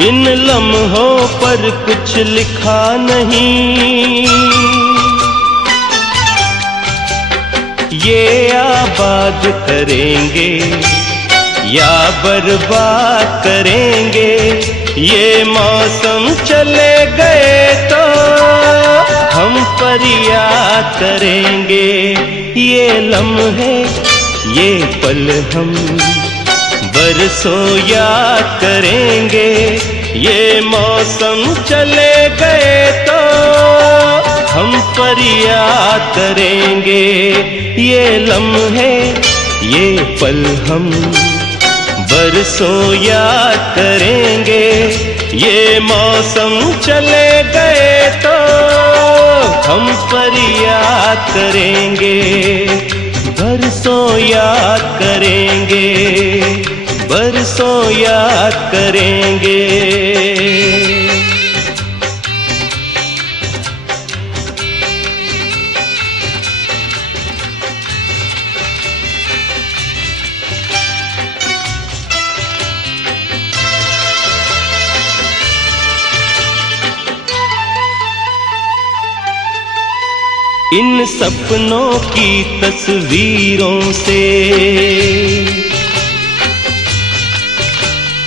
इन लम्हों पर कुछ लिखा नहीं। ये आबाद करेंगे या बर्बाद करेंगे, ये मौसम चले गए तो फरियाद करेंगे। ये लम्हे ये पल हम बरसों याद करेंगे। ये मौसम चले गए तो हम फरियाद करेंगे। ये लम्हे ये पल हम बरसों याद करेंगे। ये मौसम चले गए तो हम फरियाद करेंगे। बरसों याद करेंगे, बरसों याद करेंगे। इन सपनों की तस्वीरों से,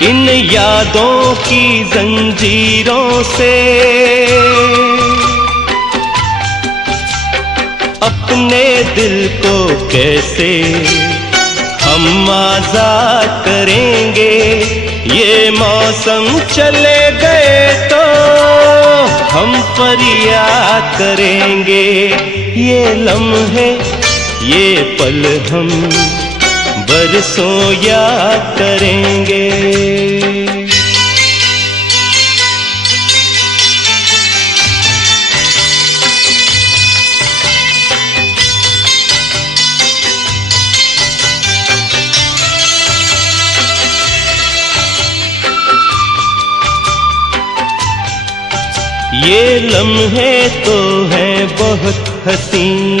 इन यादों की जंजीरों से अपने दिल को कैसे हम आजाद करेंगे। ये मौसम चले गए तो हम फरियाद करेंगे। ये लम्हे ये पल हम बरसों याद करेंगे। ये लम्हे तो हैं बहुत हसीन,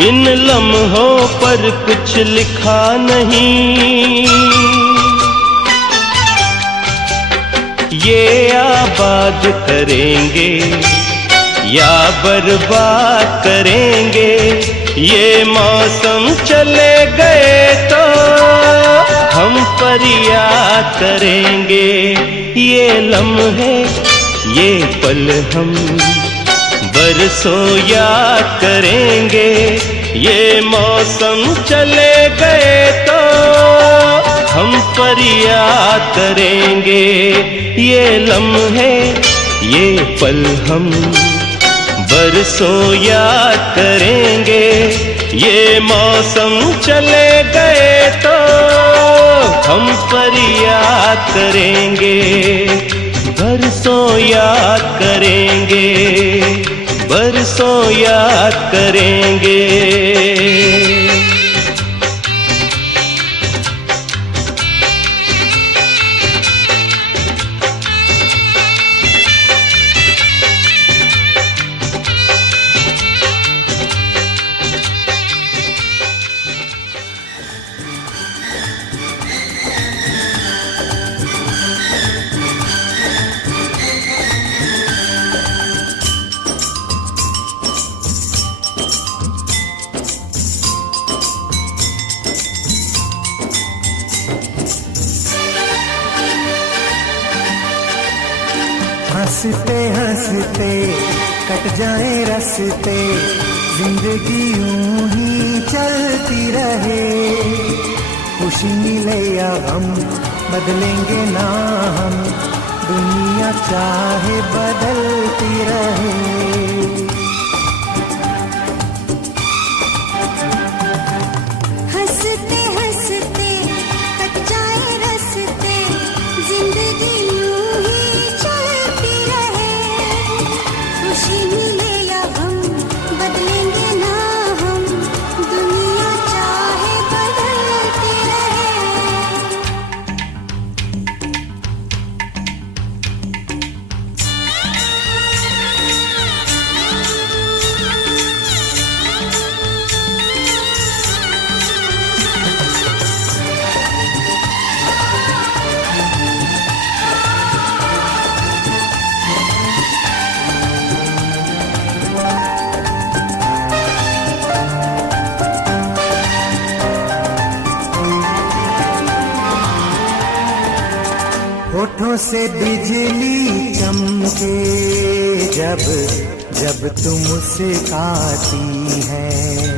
इन लम्हों पर कुछ लिखा नहीं। ये आबाद करेंगे या बर्बाद करेंगे। ये मौसम चले गए तो हम फरियाद करेंगे। ये लम्हे ये पल हम बरसों याद करेंगे। ये मौसम चले गए तो हम फरियाद करेंगे। ये लम्हे ये पल हम बरसों याद करेंगे। ये मौसम चले गए तो हम फरियाद करेंगे। बरसों याद करेंगे, बरसों याद करेंगे। हंसते हंसते कट जाए रस्ते, जिंदगी यूं ही चलती रहे। खुशी मिले या गम बदलेंगे ना हम, दुनिया चाहे बदलती रहे। हंसते हंसते कट जाए रस्ते, जिंदगी यूं ही चलती रहे। खुशी मिले या गम बदलेंगे ना हम, दुनिया चाहे बदलती रहे। से बिजली चमके जब जब तुम मुस्काती है।